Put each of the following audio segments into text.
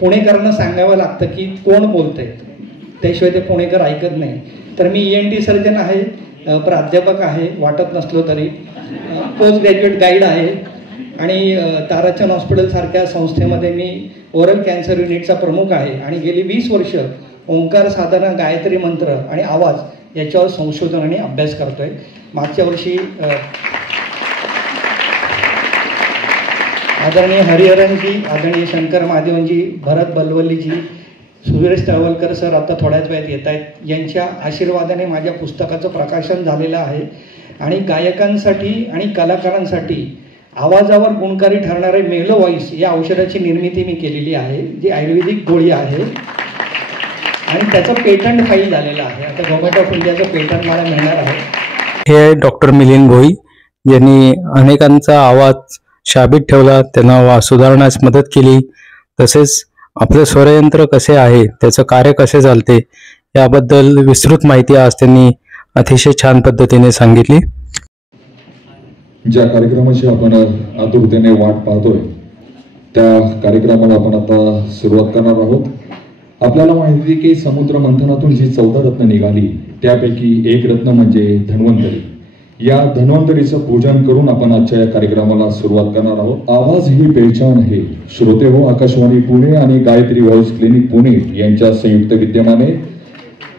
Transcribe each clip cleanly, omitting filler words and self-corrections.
पुणेकरांना सांगावं लागतं की कोण बोलतंय, त्याशिवाय ते पुणेकर ऐकत नाही. तर मी ENT सर्जन आहे, प्राध्यापक आहे वाटत नसलो तरी, पोस्ट ग्रॅज्युएट गाईड आहे आणि ताराचंद हॉस्पिटलसारख्या संस्थेमध्ये मी ओरल कॅन्सर युनिटचा प्रमुख आहे आणि गेली 20 वर्ष ओंकार साधना, गायत्री मंत्र आणि आवाज याच्यावर संशोधन आणि अभ्यास करतोय. मागच्या वर्षी आदरणीय हरिहरनजी, आदरणीय शंकर महादेवनजी, भरत बलवलीजी, सुरेश तळवलकर सर आता थोड्याच वेळात येत आहेत, यांच्या आशीर्वादाने माझ्या पुस्तकाचं प्रकाशन झालेलं आहे. आणि गायकांसाठी आणि कलाकारांसाठी आवाजावर गुणकारी ठरणारे मेलो व्हॉइस या औषधाची निर्मिती मी केलेली आहे, जी आयुर्वेदिक गोळी आहे आणि त्याचं पेटंट फाईल झालेलं आहे. आता गव्हर्नमेंट ऑफ इंडियाचं पेटंट मला मिळणार आहे. हे डॉक्टर मिलिंद भोई यांनी अनेकांचा आवाज शाबीत ठेवला, त्यांना सुधारण्यास मदत केली. तसेच आपले स्वरयंत्र कसे आहे, त्याचं कार्य कसे चालते याबद्दल विस्तृत माहिती आज त्यांनी अतिशय छान पद्धतीने सांगितली. ज्या कार्यक्रमाची आपण आतुरतेने वाट पाहतोय त्या कार्यक्रमाला आपण आता सुरुवात करणार आहोत. आपल्याला माहिती की समुद्र मंथनातून जी 14 रत्न निघाली त्यापैकी एक रत्न म्हणजे धन्वंतरी. या धन्वंतरीचं पूजन करून आपण आजच्या या कार्यक्रमाला सुरुवात करणार आहोत. आवाज ही पहचान आहे. श्रोते हो, आकाशवाणी पुणे आणि गायत्री व्हॉइस क्लिनिक पुणे यांच्या संयुक्त विद्यमाने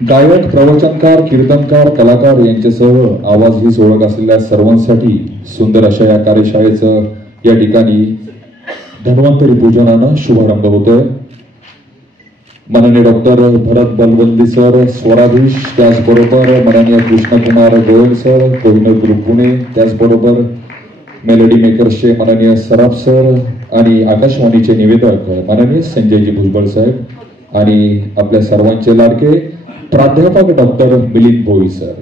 गायक, प्रवचनकार, कीर्तनकार, कलाकार यांच्यासह आवाज हीच ओळख असलेल्या सर्वांसाठी सुंदर अशा या कार्यशाळेचं या ठिकाणी धन्वंतरी पूजनानं शुभारंभ होतोय. माननीय डॉक्टर भरत बलवंदी सर स्वराधीश, त्याचबरोबर माननीय कृष्णकुमार गोयल सर कोहिनूर ग्रुप पुणे, त्याचबरोबर मेलोडी मेकर्सचे माननीय सराफ सर आणि आकाशवाणीचे निवेदक माननीय संजयजी भुजबळ साहेब आणि आपल्या सर्वांचे लाडके प्राध्यापक डॉक्टर मिलिंद भोई सर.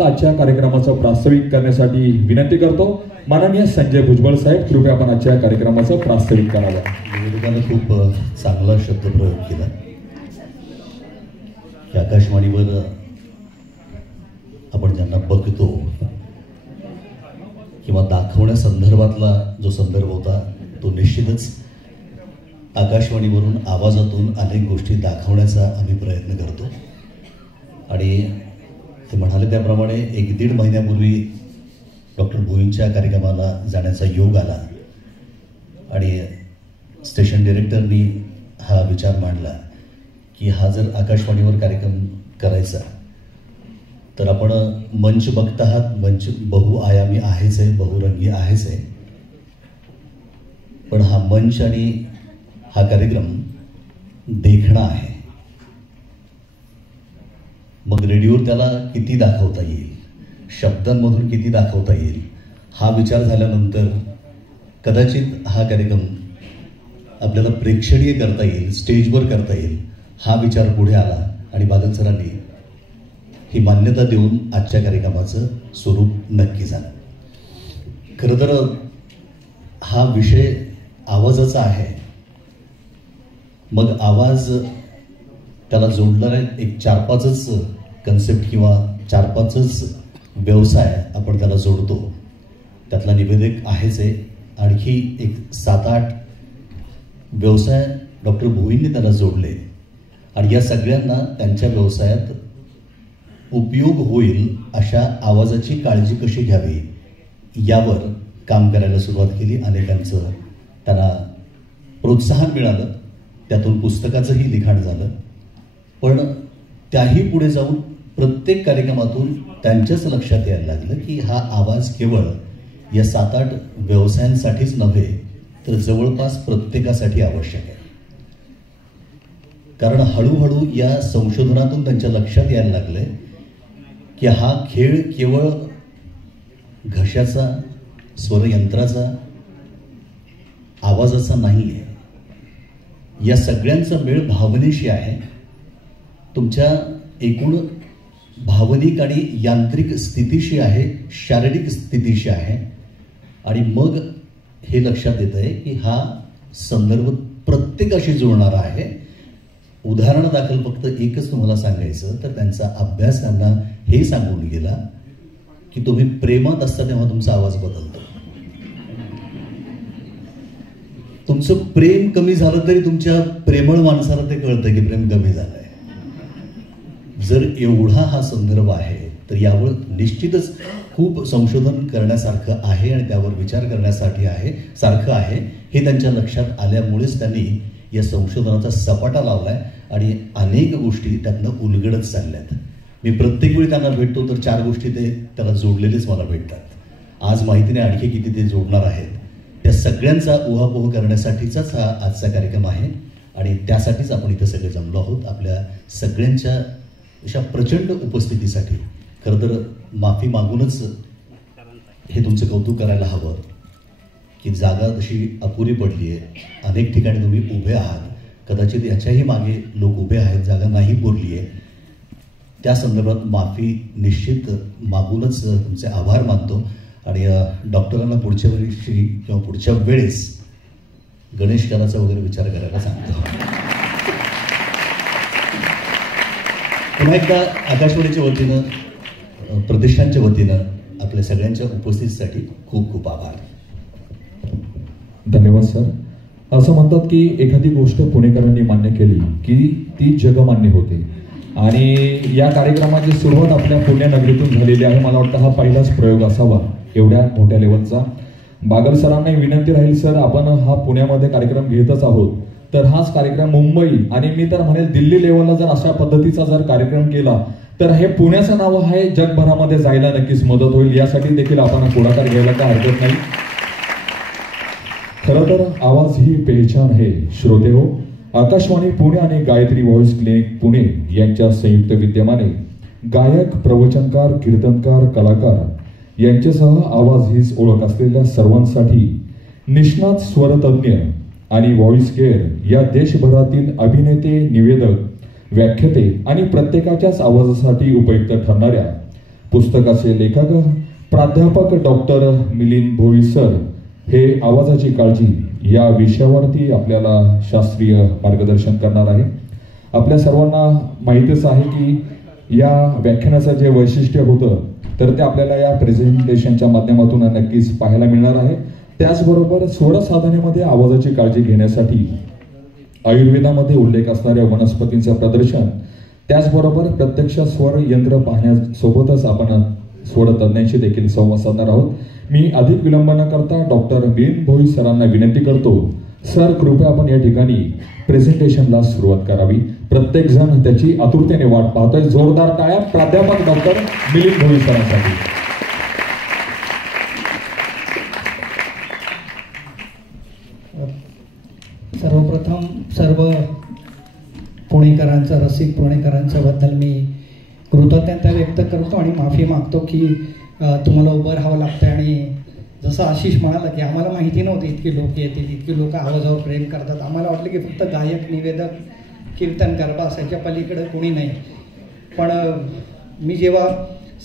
आजच्या कार्यक्रमाचं प्रास्ताविक करण्यासाठी विनंती करतो माननीय संजय भुजबळ साहेब, कृपया आपण आजच्या कार्यक्रमाचं प्रास्ताविक करावं. निवेदकाने खूप चांगला शब्दप्रयोग केला की आकाशवाणीवर आपण ज्यांना बघतो किंवा दाखवण्यासंदर्भातला जो संदर्भ होता तो निश्चितच आकाशवाणीवरून आवाजातून अनेक गोष्टी दाखवण्याचा आम्ही प्रयत्न करतो. आणि ते म्हणाले त्याप्रमाणे 1-1.5 महिन्यापूर्वी डॉक्टर भोईंच्या कार्यक्रमाला जाण्याचा योग आला आणि स्टेशन डिरेक्टरनी हा विचार मांडला की हा जर आकाशवाणीवर कार्यक्रम करायचा तर आपण मंच बघत आहात, मंच बहुआयामी आहेच आहे, बहुरंगी आहेच आहे, पण हा मंच आणि हा कार्यक्रम देखणा आहे. मग रेडिओवर त्याला किती दाखवता येईल, शब्दांमधून किती दाखवता येईल, हा विचार झाल्यानंतर कदाचित हा कार्यक्रम आपल्याला प्रेक्षणीय करता येईल, स्टेजवर करता येईल, हा विचार पुढे आला आणि बादल सरांनी ही मान्यता देऊन आजच्या कार्यक्रमाचं स्वरूप नक्की झालं. खरं तर हा विषय आवाजाचा आहे. मग आवाज त्याला जोडणारे एक 4-5च कन्सेप्ट किंवा 4-5च व्यवसाय आपण त्याला जोडतो. त्यातला निवेदक आहेच आहे, आणखी एक 7-8 व्यवसाय डॉक्टर भोईंनी त्याला जोडले आणि या सगळ्यांना त्यांच्या व्यवसायात उपयोग होईल अशा आवाजाची काळजी कशी घ्यावी यावर काम करायला सुरुवात केली. अनेकांचं त्यांना प्रोत्साहन मिळालं, त्यातून पुस्तकाचंही लिखाण झालं. पण त्याही पुढे जाऊन प्रत्येक कार्यक्रमातून त्यांच्याच लक्षात यायला लागलं की हा आवाज केवळ या 7-8 व्यवसायांसाठीच नव्हे तर जवळपास प्रत्येकासाठी आवश्यक आहे. कारण हळूहळू या संशोधनातून त्यांच्या लक्षात यायला लागले की हा खेळ केवळ घशाचा, स्वरयंत्राचा, आवाजाचा नाही आहे. या सगळ्यांचा मेळ भावनेशी आहे, तुमच्या एकूण भावनिक आणि यांत्रिक स्थितीशी आहे, शारीरिक स्थितीशी आहे. आणि मग हे लक्षात येत आहे की हा संदर्भ प्रत्येकाशी जुळणारा आहे. उदाहरणादाखल फक्त एकच तुम्हाला सांगायचं तर त्यांचा अभ्यास त्यांना हे सांगून गेला की तुम्ही प्रेमात असता तेव्हा तुमचा आवाज बदलतो, तुमचं प्रेम कमी झालं तरी तुमच्या प्रेमळ माणसाला ते कळतं की प्रेम कमी झालंय. जर एवढा हा संदर्भ आहे तर यावर निश्चितच खूप संशोधन करण्यासारखं आहे आणि त्यावर विचार करण्यासाठी सारखं आहे हे त्यांच्या लक्षात आल्यामुळेच त्यांनी या संशोधनाचा सपाटा लावलाय आणि अनेक गोष्टी त्यातनं उलगडत चालल्यात. मी प्रत्येक वेळी त्यांना भेटतो तर 4 गोष्टी ते त्याला जोडलेलेच मला भेटतात. आज माहिती नाही आणखी किती ते जोडणार आहेत. त्या सगळ्यांचा उहापोह करण्यासाठीचाच हा आजचा कार्यक्रम आहे आणि त्यासाठीच आपण इथं सगळे जमलो आहोत. आपल्या सगळ्यांच्या अशा प्रचंड उपस्थितीसाठी खरं तर माफी मागूनच हे तुमचं कौतुक करायला हवं की जागा तशी अपुरी पडली आहे. अनेक ठिकाणी तुम्ही उभे आहात, कदाचित याच्याही मागे लोक उभे आहेत, जागा नाही पुरली आहे. त्या संदर्भात माफी निश्चित मागूनच तुमचे आभार मानतो आणि डॉक्टरांना पुढच्या वर्षी किंवा पुढच्या वेळेस गणेश कराचा वगैरे विचार करायला सांगतो. पुन्हा एकदा आकाशवाणीच्या वतीनं, प्रतिष्ठानच्या वतीनं आपल्या सगळ्यांच्या उपस्थितीसाठी खूप खूप आभार. धन्यवाद सर. असं म्हणतात की एखादी गोष्ट पुणेकरांनी मान्य केली की ती जगमान्य होते आणि या कार्यक्रमाची सुरुवात आपल्या पुण्यनगरीतून झालेली आहे. मला वाटतं हा पहिलाच प्रयोग असावा एवढ्या मोठ्या लेवलचा. बागल सरांना विनंती राहील सर, आपण हा पुण्यामध्ये कार्यक्रम घेतच आहोत तर हाच कार्यक्रम मुंबई आणि मी तर म्हणेल दिल्ली लेवलला जर अशा पद्धतीचा जर कार्यक्रम केला तर हे पुण्याचं नाव आहे जगभरामध्ये जायला नक्कीच मदत होईल. यासाठी देखील आपण पुढाकार घ्यायला काय हरकत नाही. खरं तर आवाज ही पेहचान है. श्रोते हो, आकाशवाणी पुणे आणि गायत्री व्हॉइस क्लिनिक पुणे यांच्या संयुक्त विद्यमाने गायक, प्रवचनकार, कीर्तनकार, कलाकार यांच्यासह आवाज हीच ओळख असलेल्या सर्वांसाठी निष्णात स्वरतज्ञ आणि व्हॉइस केअर या देशभरातील अभिनेते, निवेदक, व्याख्याते आणि प्रत्येकाच्याच आवाजासाठी उपयुक्त ठरणाऱ्या पुस्तकाचे लेखक प्राध्यापक डॉक्टर मिलिंद भोई सर हे आवाजाची काळजी या विषयावरती आपल्याला शास्त्रीय मार्गदर्शन करणार आहे. आपल्या सर्वांना माहितीच आहे की या व्याख्यानाचं जे वैशिष्ट्य होतं तर ते आपल्याला या प्रेझेंटेशनच्या माध्यमातून नक्कीच पाहायला मिळणार आहे. त्याचबरोबर स्वर साधनेमध्ये आवाजाची काळजी घेण्यासाठी आयुर्वेदामध्ये उल्लेख असणाऱ्या वनस्पतींचं प्रदर्शन, त्याचबरोबर प्रत्यक्ष स्वर यंत्र पाहण्यासोबतच आपण स्वर तज्ञांशी देखील संवाद साधणार आहोत. मी अधिक विलंब न करता डॉक्टर मिलिंद भोई सरांना विनंती करतो, सर कृपया आपण या ठिकाणी प्रेझेंटेशनला सुरुवात करावी. प्रत्येक जण त्याची आतुरतेने वाट पाहतोय. जोरदार टाळ्या प्राध्यापक डॉक्टर मिलिंद भोई सरांसाठी. सर्वप्रथम सर्व पुणेकरांचं, रसिक पुणेकरांच्या बद्दल मी कृतज्ञता व्यक्त करतो आणि माफी मागतो की तुम्हाला उभं राहावं लागतं. आणि जसं आशिष म्हणाला की आम्हाला माहिती नव्हती इतकी लोक येतील, इतकी लोक आवाजावर प्रेम करतात. आम्हाला वाटलं की फक्त गायक, निवेदक, कीर्तनकार बस, याच्या पलीकडे कोणी नाही. पण मी जेव्हा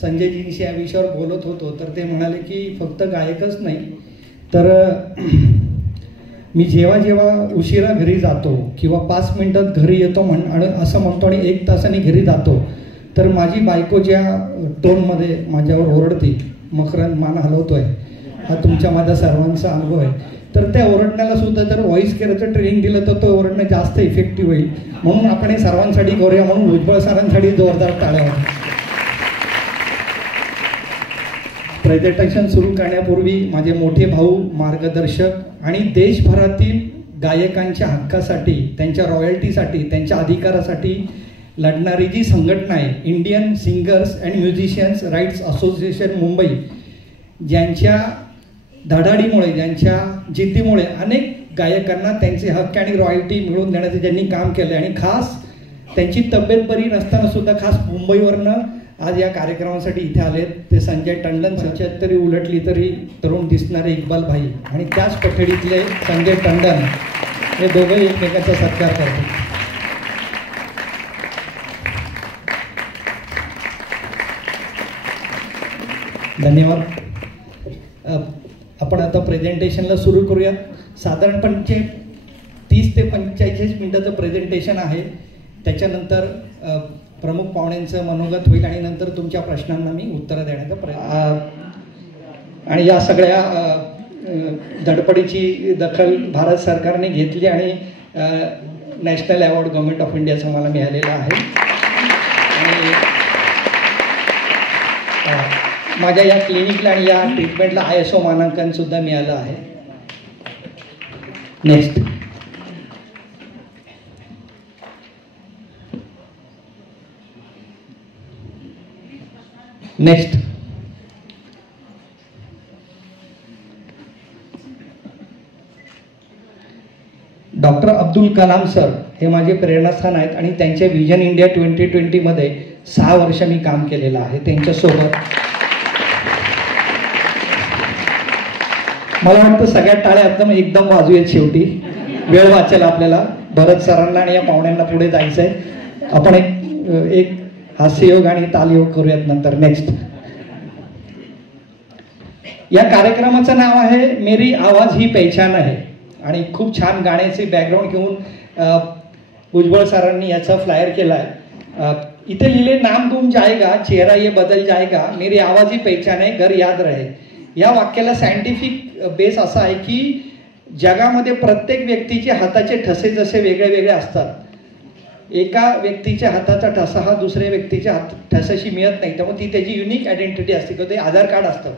संजयजींशी या विषयावर बोलत होतो तर ते म्हणाले की फक्त गायकच नाही तर मी जेव्हा उशिरा घरी जातो किंवा 5 मिनिटात घरी येतो आणि असं म्हणतो आणि 1 तासाने घरी जातो तर माझी बायको ज्या टोनमध्ये माझ्यावर ओरडते, मकरंद मान हलवतोय, हा तुमच्या माझ्या सर्वांचा अनुभव आहे. तर त्या ओरडण्याला सुद्धा जर व्हॉइस केअरचं ट्रेनिंग दिलं तर तो ओरडणं जास्त इफेक्टिव्ह होईल. म्हणून आपण हे सर्वांसाठी करूया. म्हणून भुजबळ सरांसाठी जोरदार टाळ्या होत्या. प्रेझेंटेशन सुरू करण्यापूर्वी माझे मोठे भाऊ, मार्गदर्शक आणि देशभरातील गायकांच्या हक्कासाठी, त्यांच्या रॉयल्टीसाठी, त्यांच्या अधिकारासाठी लढणारी जी संघटना आहे Indian singers and musicians rights association Mumbai, ज्यांच्या धडाडीमुळे, ज्यांच्या जिद्दीमुळे अनेक गायकांना त्यांचे हक्क आणि रॉयल्टी मिळवून देण्याचे ज्यांनी काम केले आणि खास त्यांची तब्येत बरी नसताना सुद्धा खास मुंबईवरनं आज या कार्यक्रमासाठी इथे आले ते संजय टंडन. 75 उलटली तरी तरुण दिसणारे इक्बाल भाई आणि त्याच कोठडीतले संजय टंडन हे दोघंही एकमेकांचा सत्कार करतात. धन्यवाद. आपण आता प्रेझेंटेशनला सुरू करूया. साधारणपणे 30 ते 45 मिनिटाचं प्रेझेंटेशन आहे. त्याच्यानंतर प्रमुख पाहुण्यांचं मनोगत होईल आणि नंतर तुमच्या प्रश्नांना मी उत्तरं देण्याचा प्रयत्न. आणि या सगळ्या धडपडीची दखल भारत सरकारने घेतली आणि नॅशनल अवॉर्ड गव्हर्नमेंट ऑफ इंडियाचा मला मिळालेला आहे. आणि माझ्या या क्लिनिकला आणि या ट्रीटमेंटला ISO मानांकन सुद्धा मिळालं आहे. Next. Next. Doctor Abdul Kalam sir हे माझे प्रेरणास्थान आहेत आणि त्यांच्या विजन इंडिया 2020 मध्ये 6 वर्ष मी काम केलेलं आहे त्यांच्यासोबत. मला वाटतं सगळ्या टाळ्या एकदम वाजूयात शेवटी. वेळ वाचेल आपल्याला. भरत सरांना आणि या पाहुण्यांना पुढे जायचंय. आपण एक हास्ययोग आणि तालयोग करूयात नंतर. नेक्स्ट. या कार्यक्रमाचं नाव आहे मेरी आवाज ही पहचान आहे आणि खूप छान गाण्याचे बॅकग्राऊंड घेऊन भुजबळ सरांनी याचा फ्लायर केला आहे. इथे लिहिले नाम गुम जाएगा चेहरा ये बदल जाएगा मेरी आवाज ही पहचान है घर याद रहे. या वाक्याला सायंटिफिक बेस असा आहे की जगामध्ये प्रत्येक व्यक्तीचे हाताचे ठसे जसे वेगळे वेगळे असतात. एका व्यक्तीच्या हाताचा ठसा हा दुसऱ्या व्यक्तीच्या ठसाशी मिळत नाही, त्यामुळे ती त्याची युनिक आयडेंटिटी असते किंवा ते आधार कार्ड असतं.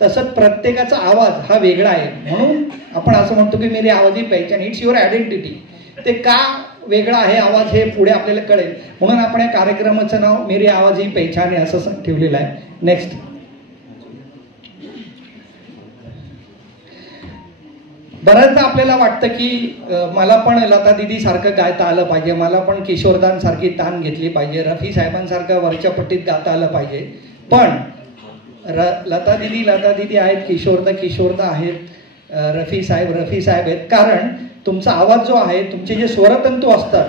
तसंच प्रत्येकाचा आवाज हा वेगळा आहे. म्हणून आपण असं म्हणतो की मेरी आवाज ही पहचान. It's your identity. ते का वेगळा आहे आवाज हे पुढे आपल्याला कळेल. म्हणून आपण या कार्यक्रमाचं नाव मेरी आवाज ही पहचान आहे असं ठेवलेलं आहे. नेक्स्ट. बऱ्याचदा आपल्याला वाटतं की मला पण लता दिदी सारखं गायता आलं पाहिजे, मला पण किशोरदांसारखी तान घेतली पाहिजे, रफी साहेबांसारखं वरच्या पट्टीत गाता आलं पाहिजे. पण लता दिदी आहेत, किशोरदा आहेत, रफी साहेब आहेत. कारण तुमचा आवाज जो आहे, तुमचे जे स्वरतंतू असतात,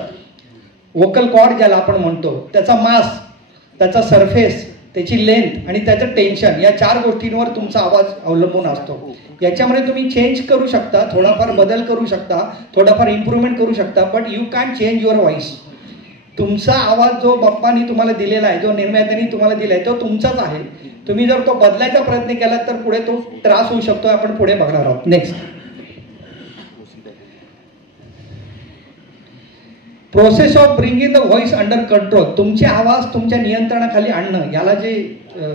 वोकल कॉर्ड ज्याला आपण म्हणतो, त्याचा मास, त्याचा सरफेस, त्याची लेंथ आणि त्याचं टेन्शन, या 4 गोष्टींवर तुमचा आवाज अवलंबून असतो. याच्यामध्ये तुम्ही चेंज करू शकता, थोडाफार बदल करू शकता, थोडाफार इम्प्रूव्हमेंट करू शकता, but you can change your voice. तुमचा आवाज जो बाप्पानी तुम्हाला दिलेला आहे, जो निर्मात्याने तुम्हाला दिलाय, तो तुमचाच आहे. तुम्ही जर तो बदलायचा प्रयत्न केला तर पुढे तो त्रास होऊ शकतो. आपण पुढे बघणार आहोत. Next. Process of bringing the voice under control. तुमचे आवाज तुमच्या नियंत्रणाखाली आणणं, याला जे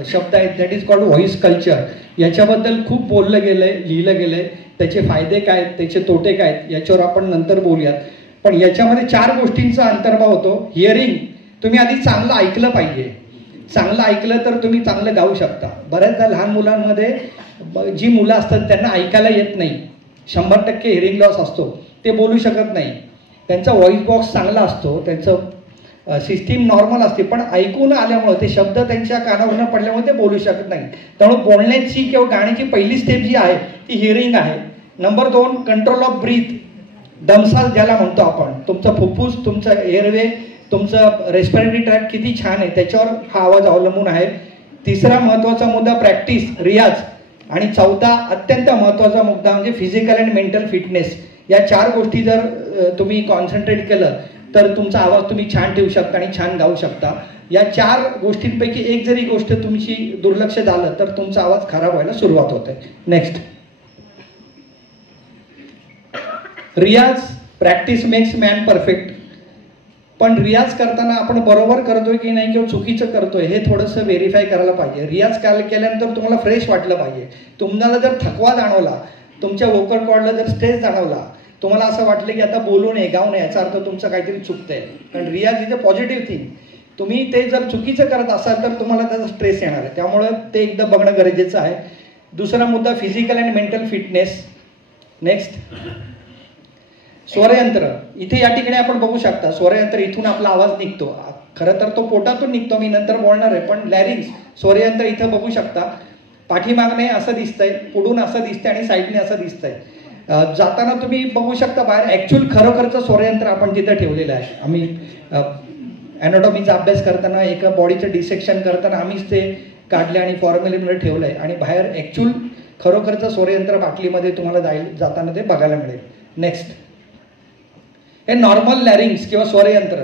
शब्द आहेत that is called voice culture. याच्याबद्दल खूप बोललं गेलंय, लिहिलं गेलंय. त्याचे फायदे काय आहेत, त्याचे तोटे काय आहेत, याच्यावर आपण नंतर बोलूयात. पण याच्यामध्ये 4 गोष्टींचा अंतर्भाव होतो. हिअरिंग, तुम्ही आधी चांगलं ऐकलं पाहिजे. चांगलं ऐकलं तर तुम्ही चांगलं गाऊ शकता. बऱ्याचदा लहान मुलांमध्ये जी मुलं असतात त्यांना ऐकायला येत नाही, 100% हिअरिंग लॉस असतो, ते बोलू शकत नाही. त्यांचा व्हॉइस बॉक्स चांगला असतो, त्यांचं सिस्टीम नॉर्मल असते, पण ऐकून आल्यामुळे ते शब्द त्यांच्या कानावर पडल्यामुळे ते बोलू शकत नाही. त्यामुळे बोलण्याची किंवा गाण्याची पहिली स्टेप जी आहे ती हिअरिंग आहे. नंबर 2 कंट्रोल ऑफ ब्रीथ, दमसास ज्याला म्हणतो आपण. तुमचं फुफ्फुस, तुमचं एअरवे, तुमचं रेस्पिरेटरी ट्रॅक किती छान आहे त्याच्यावर हा आवाज अवलंबून आहे. 3रा महत्त्वाचा मुद्दा प्रॅक्टिस, रियाज. आणि 4था अत्यंत महत्त्वाचा मुद्दा म्हणजे फिजिकल अँड मेंटल फिटनेस. या 4 गोष्टी जर तुम्ही कॉन्सन्ट्रेट केलं तर तुमचा आवाज तुम्ही छान ठेवू शकता आणि छान गाऊ शकता. या 4 गोष्टींपैकी एक जरी गोष्ट तुमची दुर्लक्ष झालं तर तुमचा आवाज खराब व्हायला सुरुवात होते. नेक्स्ट. रियाज, प्रॅक्टिस मेक्स मॅन परफेक्ट. पण रियाज करताना आपण बरोबर करतोय की नाही किंवा चुकीचं करतोय हे थोडंसं व्हेरीफाय करायला पाहिजे. रियाज केल्यानंतर तुम्हाला फ्रेश वाटलं पाहिजे. तुम्हाला जर थकवा जाणवला, तुमच्या वोकल कॉर्डला जर स्ट्रेस जाणवला, तुम्हाला असं वाटलं की आता बोलू नये, गाऊ नये, याचा अर्थ तुमचं काहीतरी चुकतंय. कारण रियाज इज अ पॉझिटिव्ह थिंग. तुम्ही ते जर चुकीचं करत असाल तर तुम्हाला त्याचा स्ट्रेस येणार आहे. त्यामुळं ते एकदा बघणं गरजेचं आहे. 2रा मुद्दा physical and mental fitness. Next. स्वरयंत्र. इथे या ठिकाणी आपण बघू शकता स्वरयंत्र, इथून आपला आवाज निघतो. खरं तर तो पोटातून निघतो, मी नंतर बोलणार आहे. पण लॅरिंग्स, स्वरयंत्र इथं बघू शकता. पाठीमागणे असं दिसतंय, पुढून असं दिसतंय आणि साईडने असं दिसतंय. जाताना तुम्ही बघू शकता बाहेर ऍक्च्युअल खरोखरचं स्वरयंत्र आपण तिथं ठेवलेलं आहे. आम्ही ॲनाटॉमीचा अभ्यास करताना, एका बॉडीचं डिसेक्शन करताना आम्हीच ते काढले आणि फॉर्म्युलेमध्ये ठेवलं आहे. आणि बाहेर ऍक्च्युअल खरोखरचं स्वरयंत्र बाटलीमध्ये तुम्हाला जाताना ते बघायला मिळेल. नेक्स्ट. हे नॉर्मल लॅरिंग्स किंवा स्वरयंत्र,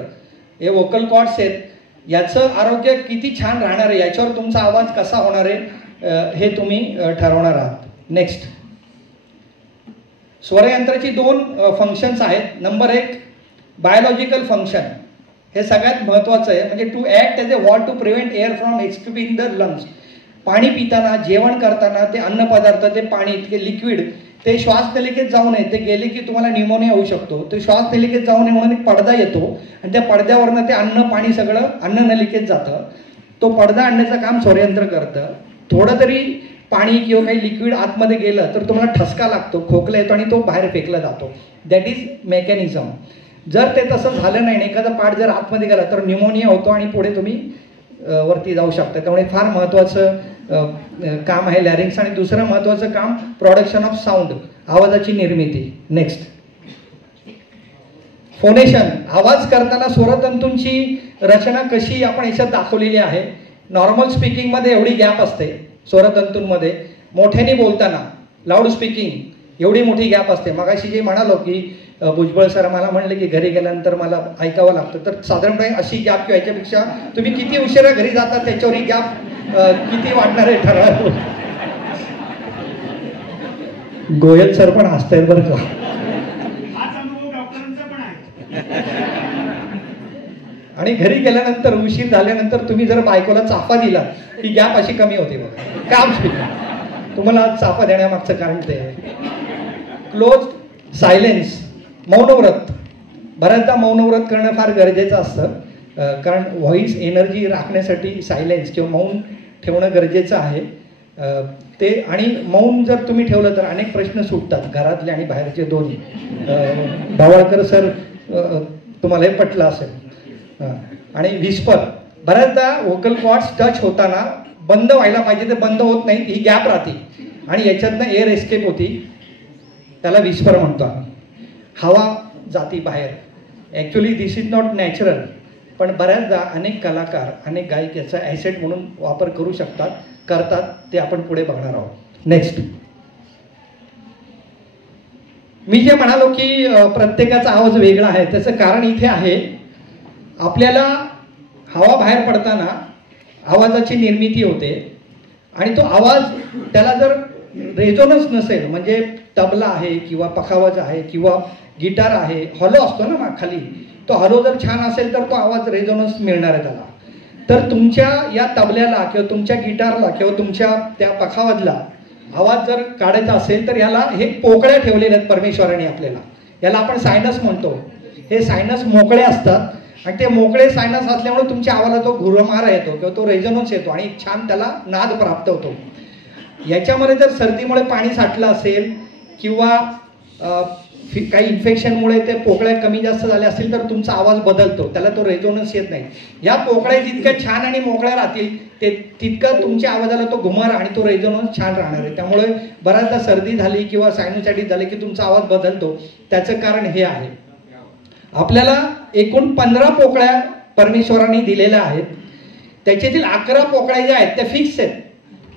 हे वोकल कॉर्ड्स आहेत. याचं आरोग्य किती छान राहणार आहे, याच्यावर तुमचा आवाज कसा होणार आहे हे तुम्ही ठरवणार आहात. नेक्स्ट. स्वरयंत्राची दोन फंक्शन्स आहेत. नंबर 1 बायोलॉजिकल फंक्शन, हे सगळ्यात महत्त्वाचं आहे. म्हणजे to act as a wall to prevent air from escaping the lungs. पाणी पिताना, जेवण करताना ते अन्नपदार्थ, ते पाणी, ते लिक्विड, ते श्वासनलिकेत जाऊ नये. ते गेले की तुम्हाला न्यूमोनिया होऊ शकतो. ते श्वासनलिकेत जाऊ नये म्हणून एक पडदा येतो आणि त्या पडद्यावरनं ते अन्न, पाणी सगळं अन्ननलिकेत जातं. तो पडदा आणण्याचं काम स्वरयंत्र करतं. थोडं तरी पाणी किंवा काही लिक्विड आतमध्ये गेलं तर तुम्हाला ठसका लागतो, खोकला येतो आणि तो बाहेर फेकला जातो. That is mechanism. जर ते तसं झालं नाही, एखादा पार्ट जर आतमध्ये गेला तर न्यूमोनिया होतो आणि पुढे तुम्ही वरती जाऊ शकता. त्यामुळे फार महत्त्वाचं काम आहे लॅरिंग्स. आणि दुसरं महत्त्वाचं काम प्रोडक्शन ऑफ साऊंड, आवाजाची निर्मिती. Next, phonation. आवाज करताना स्वरतंतूंची रचना कशी आपण याच्यात दाखवलेली आहे. नॉर्मल स्पीकिंगमध्ये एवढी गॅप असते स्वरतंतूंमध्ये. मोठ्याने बोलताना, लाऊड स्पीकिंग, एवढी मोठी गॅप असते. मगाशी जे म्हणालो की भुजबळ सर मला म्हणले की घरी गेल्यानंतर मला ऐकावं लागतं, तर साधारणपणे अशी गॅप किंवा याच्यापेक्षा तुम्ही किती उशिरा घरी जाता त्याच्यावर ही गॅप किती वाढणार आहे ठरवा. गोयल सर पण हसतायत बरं का. आणि घरी गेल्यानंतर उशीर झाल्यानंतर तुम्ही जर बायकोला चाफा दिला ही गॅप अशी कमी होते बघा. काम तुम्हाला चाफा देण्यामागचं कारण ते आहे. क्लोज सायलेन्स, मौनव्रत. बऱ्याचदा मौनव्रत करणं फार गरजेचं असतं, कारण व्हॉइस एनर्जी राखण्यासाठी सायलेन्स किंवा मौन ठेवणं गरजेचं आहे. ते आणि मौन जर तुम्ही ठेवलं तर अनेक प्रश्न सुटतात, घरातले आणि बाहेरचे दोन्ही. भावाळकर सर तुम्हाला हे पटलं असेल. आणि विस्पर, बऱ्याचदा व्होकल कॉर्ड्स टच होताना बंद व्हायला पाहिजे, ते बंद होत नाही, ही गॅप राहते आणि याच्यातनं एअर एस्केप होती, त्याला विस्पर म्हणतो आम्ही. हवा जाती बाहेर. Actually this is not natural, पण बऱ्याचदा अनेक कलाकार, अनेक गायक याचा ॲसेट म्हणून वापर करू शकतात, करतात. ते आपण पुढे बघणार आहोत. नेक्स्ट, मी जे म्हणालो की प्रत्येकाचा आवाज वेगळा आहे, त्याचं कारण इथे आहे. आपल्याला हवा बाहेर पडताना आवाजाची निर्मिती होते आणि तो आवाज, त्याला जर रेझोनन्स नसेल, म्हणजे तबला आहे किंवा पखावाज आहे किंवा गिटार आहे, हॉलो असतो ना खाली, तो हॉलो जर छान असेल तर तो आवाज रेझोनन्स मिळणार आहे त्याला. तर तुमच्या या तबल्याला किंवा तुमच्या गिटारला किंवा तुमच्या त्या पखावाजला आवाज जर काढायचा असेल तर याला हे पोकळ्या ठेवलेल्या आहेत परमेश्वराने आपल्याला. याला आपण सायनस म्हणतो. हे सायनस मोकळे असतात आणि ते मोकळे सायनस असल्यामुळे तुमच्या आवाजाला तो घुरमारा येतो किंवा तो रेझोनन्स येतो आणि छान त्याला नाद प्राप्त होतो. याच्यामध्ये जर सर्दीमुळे पाणी साठलं असेल किंवा काही इन्फेक्शनमुळे ते पोकळ्या कमी जास्त झाल्या असतील तर तुमचा आवाज बदलतो, त्याला तो रेझोनन्स येत नाही. या पोकळ्या जितक्या छान आणि मोकळ्या राहतील ते तितकं तुमच्या आवाजाला तो घुमार आणि तो रेझोनन्स छान राहणार आहे. त्यामुळे बऱ्याचदा सर्दी झाली किंवा सायनोसायटिस झाली की तुमचा आवाज बदलतो. त्याचं कारण हे आहे. आपल्याला एकूण 15 पोकळ्या परमेश्वरांनी दिलेल्या आहेत. त्याच्यातील 11 पोकळ्या ज्या आहेत त्या फिक्स आहेत,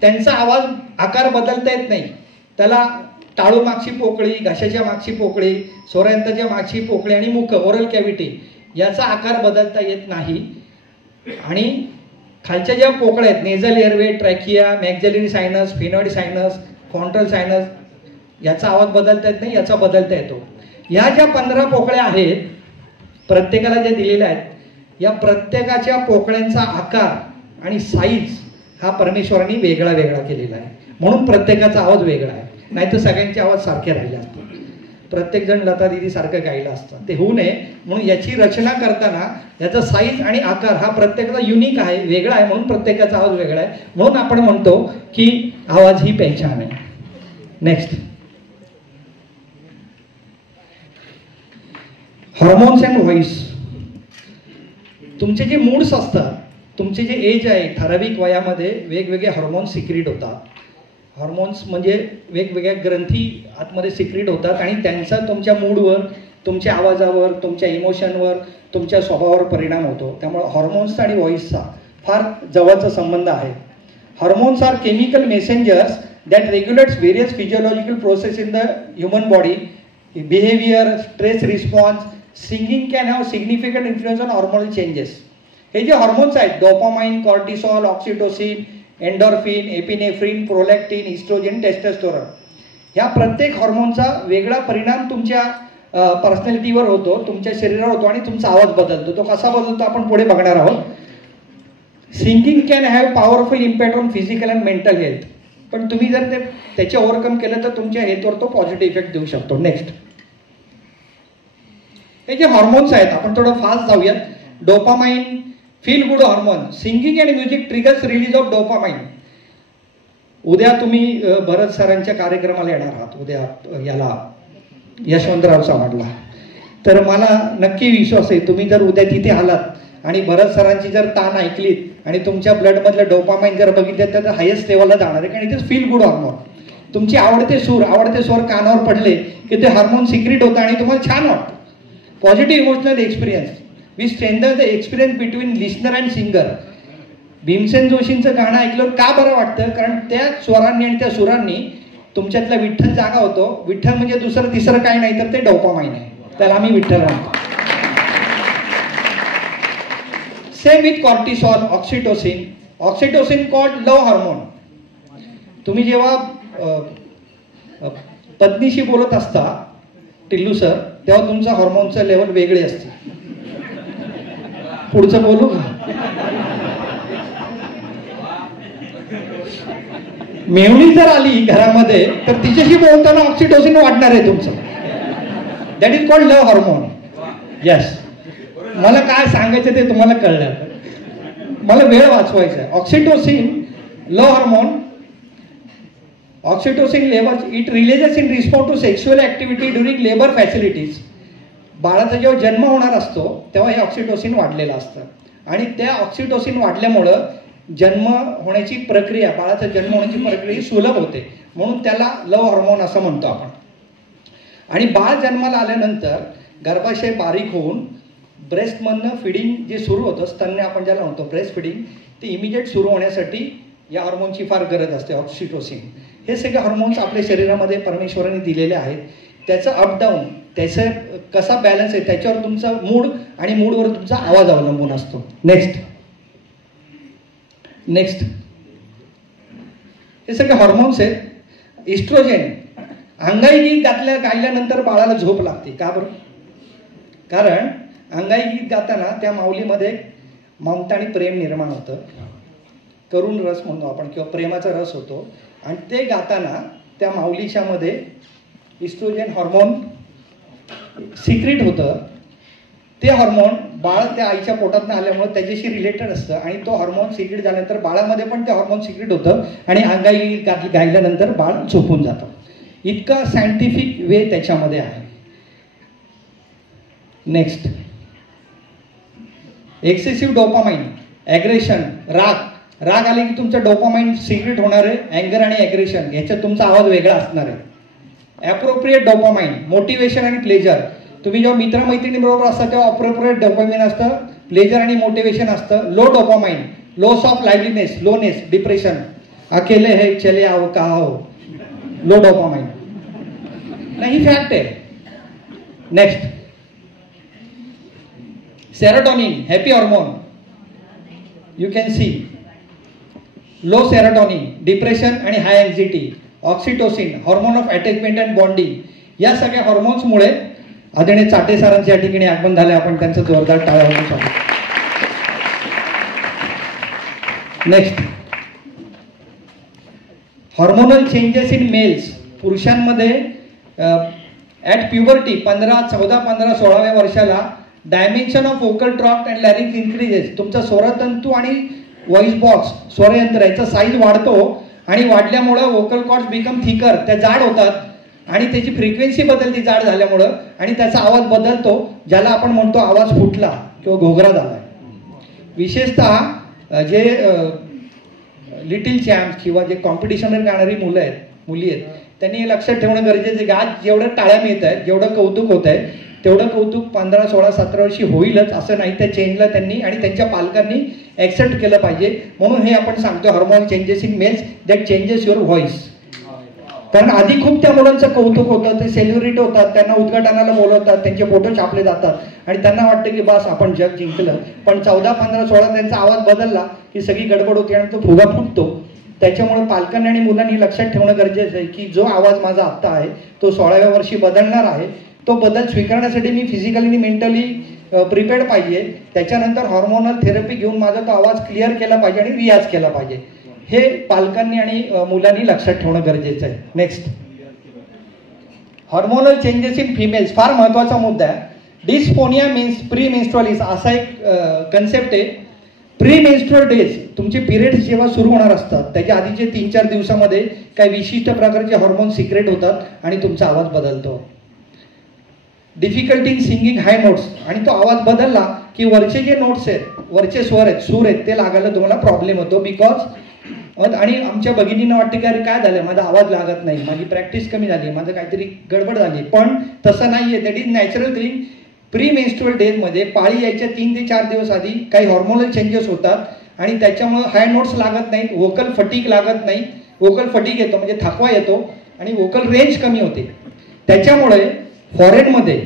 त्यांचा आवाज आकार बदलता येत नाही. त्याला टाळू मागची पोकळी, घशाच्या मागची पोकळी, स्वरयंत्राच्या मागची पोकळी आणि मुख, ओरल कॅव्हिटी, याचा आकार बदलता येत नाही. आणि खालच्या ज्या पोकळ्या आहेत, nasal airway, trachea, maxillary sinus, sphenoid sinus, frontal sinus, याचा आवाज बदलता येत नाही, याचा बदलता येतो. या ज्या 15 पोकळ्या आहेत प्रत्येकाला ज्या दिलेल्या आहेत, या प्रत्येकाच्या पोकळ्यांचा आकार आणि साईज हा परमेश्वरांनी वेगळा वेगळा केलेला आहे. म्हणून प्रत्येकाचा आवाज वेगळा आहे. नाही तर सगळ्यांचे आवाज सारखे राहिले असतात. प्रत्येक जण लता दिदी सारखं गायला असतं, ते होऊ नये म्हणून याची रचना करताना याचा साईज आणि आकार हा प्रत्येकाचा युनिक आहे, वेगळा आहे. म्हणून प्रत्येकाचा आवाज वेगळा आहे. म्हणून आपण म्हणतो की आवाज ही पहचान आहे. Next, hormones and voice. तुमचे जे मूड्स असतात, तुमचे जे एज आहे, ठराविक वयामध्ये वेगवेगळे हॉर्मोन्स सिक्रीट होतात. हॉर्मोन्स म्हणजे वेगवेगळ्या ग्रंथी आतमध्ये सिक्रीट होतात आणि त्यांचा तुमच्या मूडवर, तुमच्या आवाजावर, तुमच्या इमोशनवर, तुमच्या स्वभावावर परिणाम होतो. त्यामुळे हॉर्मोन्स आणि व्हॉइसचा फार जवळचा संबंध आहे. Hormones are chemical messengers that regulates various physiological process in the human body, behaviour, stress response. Singing can have significant influence on hormonal changes. हे जे हॉर्मोन्स आहेत, dopamine, cortisol, oxytocin, endorphin, epinephrine, prolactin, estrogen, testosterone, ह्या प्रत्येक हॉर्मोनचा वेगळा परिणाम तुमच्या पर्सनॅलिटीवर होतो, तुमच्या शरीरावर होतो आणि तुमचा आवाज बदलतो. तो कसा बदलतो आपण पुढे बघणार आहोत. Singing can have powerful impact on physical and mental health. पण तुम्ही जर त्याचे ओव्हरकम केलं तर तुमच्या हेल्थवर तो पॉझिटिव्ह इफेक्ट देऊ शकतो. नेक्स्ट, हे जे हॉर्मोन्स आहेत आपण थोडं फास्ट जाऊयात. Dopamine, feel good hormone. Singing and music triggers release of dopamine. उद्या तुम्ही भरत सरांच्या कार्यक्रमाला येणार आहात, उद्या याला यशवंतराव चव्हाणला. तर मला नक्की विश्वास आहे तुम्ही जर उद्या तिथे आलात आणि भरत सरांची जर तान ऐकलीत आणि तुमच्या ब्लडमधलं डोपामाइन जर बघितलं तर हायेस्ट लेवलला जाणार आहे. कारण इथे फील गुड हॉर्मोन. तुमचे आवडते स्वर कानावर पडले की ते हार्मोन सिक्रेट होतं आणि तुम्हाला छान वाटतं. Positive emotional experience. We strengthen the experience between listener and singer. Bhimsen जोशींचं गाणं ऐकल्यावर का बरं वाटतं? कारण त्या स्वरांनी आणि त्या सुरांनी तुमच्यातला विठ्ठल जागा होतो. विठ्ठल म्हणजे दुसरं तिसरं काय नाही तर ते डोपामाइन आहे. त्याला आम्ही विठ्ठल म्हणतो. Same with cortisol, oxytocin. Oxytocin called love hormone. तुम्ही जेव्हा पत्नीशी बोलत असता टिल्लू सर, तेव्हा तुमचा हार्मोनचं लेवल वेगळे असते. पुढचं बोलू का? मेहुणी जर आली घरामध्ये तर तिच्याशी बोलताना ऑक्सिटोसिन वाढणार आहे तुमचं. That is called love hormone. Yes, मला काय सांगायचं ते तुम्हाला कळलं. मला वेळ वाचवायचा आहे. Oxytocin, love hormone. Oxytocin levels it releases in response to sexual activity during labour facilities. बाळाचा जेव्हा जन्म होणार असतो तेव्हा हे ऑक्सिटोसिन वाढलेलं असतं आणि त्या ऑक्सिटोसिन वाढल्यामुळं जन्म होण्याची प्रक्रिया, बाळाचा जन्म होण्याची प्रक्रिया सुलभ होते. म्हणून त्याला लव्ह हार्मोन असं म्हणतो आपण. आणि बाळ जन्माला आल्यानंतर गर्भाशय बारीक होऊन ब्रेस्टमधनं फिडिंग जे सुरू होतं, स्तन्य आपण ज्याला म्हणतो ब्रेस्ट फिडिंग, ते इमिजिएट सुरू होण्यासाठी या हार्मोनची फार गरज असते, ऑक्सिटोसिन. हे सगळे हार्मोन्स आपल्या शरीरामध्ये परमेश्वराने दिलेले आहेत. त्याचं अपडाऊन, त्याचं कसा बॅलन्स आहे त्याच्यावर तुमचा मूड आणि मूडवर तुमचा आवाज अवलंबून असतो. नेक्स्ट, हे सगळे हॉर्मोन्स आहेत. इस्ट्रोजेन. अंगाई गीत गायल्यानंतर बाळाला झोप लागते. का बरं? कारण अंगाई गीत गाताना त्या माऊलीमध्ये ममता आणि प्रेम निर्माण होतं. करुण रस म्हणतो आपण किंवा प्रेमाचा रस होतो आणि ते गाताना त्या माऊलीच्या मध्ये इस्ट्रोजेन हार्मोन सिक्रेट होतं. ते हार्मोन बाळ त्या आईच्या पोटातनं आल्यामुळे त्याच्याशी रिलेटेड असतं आणि तो हार्मोन सिक्रेट झाल्यानंतर बाळामध्ये पण ते हार्मोन सिक्रेट होतं आणि अंगाई गायल्यानंतर बाळ झोपून जातं. इतका सायंटिफिक वे त्याच्यामध्ये आहे. Next, excessive dopamine. ॲग्रेशन, राग आले की तुमचं डोपामाइन सिक्रेट होणार आहे. अँगर आणि ॲग्रेशन याच्यात तुमचा आवाज वेगळा असणार आहे. Appropriate dopamine. मोटिवेशन आणि प्लेजर. तुम्ही जेव्हा मित्रमैत्रिणीबरोबर असता तेव्हा अप्रोप्रिएट डोपामाइन असतं, प्लेजर आणि मोटिवेशन असतं. Low dopamine, loss of liveliness, loneliness, depression, अकेले है चले आओ कहा हो, लो डोपामाइन. नाही, फॅक्ट आहे. Next, serotonin, happy hormone. You can see low serotonin, depression आणि high anxiety. Oxytocin, hormone of attachment and bonding. या सगळ्या हार्मोन्समुळे आदरणीय चाटे सरांच्या या ठिकाणी आगमन झाले. आपण त्यांचं जोरदार टाळ्या वाजवू. Next, hormonal changes in males. पुरुषांमध्ये ॲट प्युबर्टी 14-15-16व्या वर्षाला dimension of vocal tract and larynx increases. तुमचा स्वरतंतू आणि व्हॉइस बॉक्स, स्वरयंत्र याचा साईज वाढतो आणि वाढल्यामुळं वोकल कॉर्ड्स बिकम थिकर, त्या जाड होतात आणि त्याची फ्रिक्वेन्सी बदलते जाड झाल्यामुळं आणि त्याचा आवाज बदलतो, ज्याला आपण म्हणतो आवाज फुटला किंवा घोगरा झाला. विशेषतः जे लिटिल चॅम्प्स किंवा जे कॉम्पिटिशनवर गाणारी मुली आहेत त्यांनी हे लक्षात ठेवणं गरजेचं आहे. आज जेवढं टाळ्या मिळत आहेत, जेवढं कौतुक होत आहे, तेवढं कौतुक 15, 16, 17 वर्षी होईलच असं नाही. त्या चेंजला त्यांनी आणि त्यांच्या पालकांनी ऍक्सेप्ट केलं पाहिजे. म्हणून हे आपण सांगतो hormone changes in mails that changes your voice. कारण आधी खूप त्या मुलांचं कौतुक होतं, ते सेलिब्रिटी होतात, त्यांना उद्घाटनाला बोलवतात, त्यांचे फोटो छापले जातात आणि त्यांना वाटतं की बस आपण जग जिंकलं. पण 14, 15, 16 त्यांचा आवाज बदलला की सगळी गडबड होती आणि तो फुगा फुटतो त्याच्यामुळे पालकांनी आणि मुलांनी लक्षात ठेवणं गरजेचं आहे की जो आवाज माझा आत्ता आहे तो 16व्या वर्षी बदलणार आहे. तो बदल स्वीकारण्यासाठी मी फिजिकली आणि मेंटली प्रिपेअर्ड पाहिजे. त्याच्यानंतर हॉर्मोनल थेरपी घेऊन माझा तो आवाज क्लिअर केला पाहिजे आणि रियाज केला पाहिजे. हे पालकांनी आणि मुलांनी लक्षात ठेवणं गरजेचं आहे. Next, hormonal changes in females, फार महत्त्वाचा मुद्दा आहे. डिस्फोनिया मीन्स प्री मेन्स्ट्रुअल असा एक कन्सेप्ट आहे. प्री मेन्स्ट्रुअल डेज, तुमचे पिरियड्स जेव्हा सुरू होणार असतात त्याच्या आधीचे 3-4 दिवसामध्ये काही विशिष्ट प्रकारचे हॉर्मोन सिक्रेट होतात आणि तुमचा आवाज बदलतो. Difficulty in singing high notes, आणि तो आवाज बदलला की वरचे जे नोट्स आहेत, वरचे स्वर आहेत, सूर आहेत, ते लागायला तुम्हाला प्रॉब्लेम होतो. बिकॉज आणि आमच्या भगिनींना वाटतं की अरे काय झालं, माझा आवाज लागत नाही, माझी प्रॅक्टिस कमी झाली, माझं काहीतरी गडबड झाली. पण तसं नाही आहे. That is natural thing. Pre menstrual डेजमध्ये पाळी यायच्या 3 ते 4 दिवस आधी काही हॉर्मोनल चेंजेस होतात आणि त्याच्यामुळे हाय नोट्स लागत नाहीत, वोकल फटीक लागत नाही. वोकल फटीक येतो म्हणजे थकवा येतो आणि वोकल रेंज कमी होते. त्याच्यामुळे फॉरेनमध्ये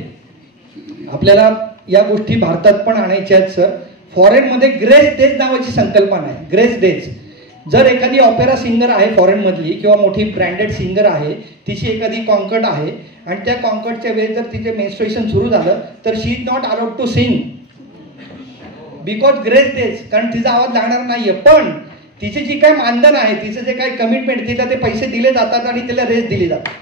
आपल्याला या गोष्टी भारतात पण आणायच्या आहेत सर. फॉरेनमध्ये ग्रेस डेज नावाची संकल्पना आहे. ग्रेस डेज, जर एखादी ऑपेरा सिंगर आहे फॉरेनमधली किंवा मोठी ब्रँडेड सिंगर आहे, तिची एखादी कॉन्कर्ट आहे आणि त्या कॉन्कर्टच्या वेळेस जर तिचे मेन्स्ट्रुएशन सुरू झालं तर she is not allowed to sing because grace days, कारण तिचा आवाज लागणार नाहीये. पण तिचे जी काय मानधन आहे, तिचं जे काय कमिटमेंट, तिला ते पैसे दिले जातात आणि तिला रेस्ट दिली जातात.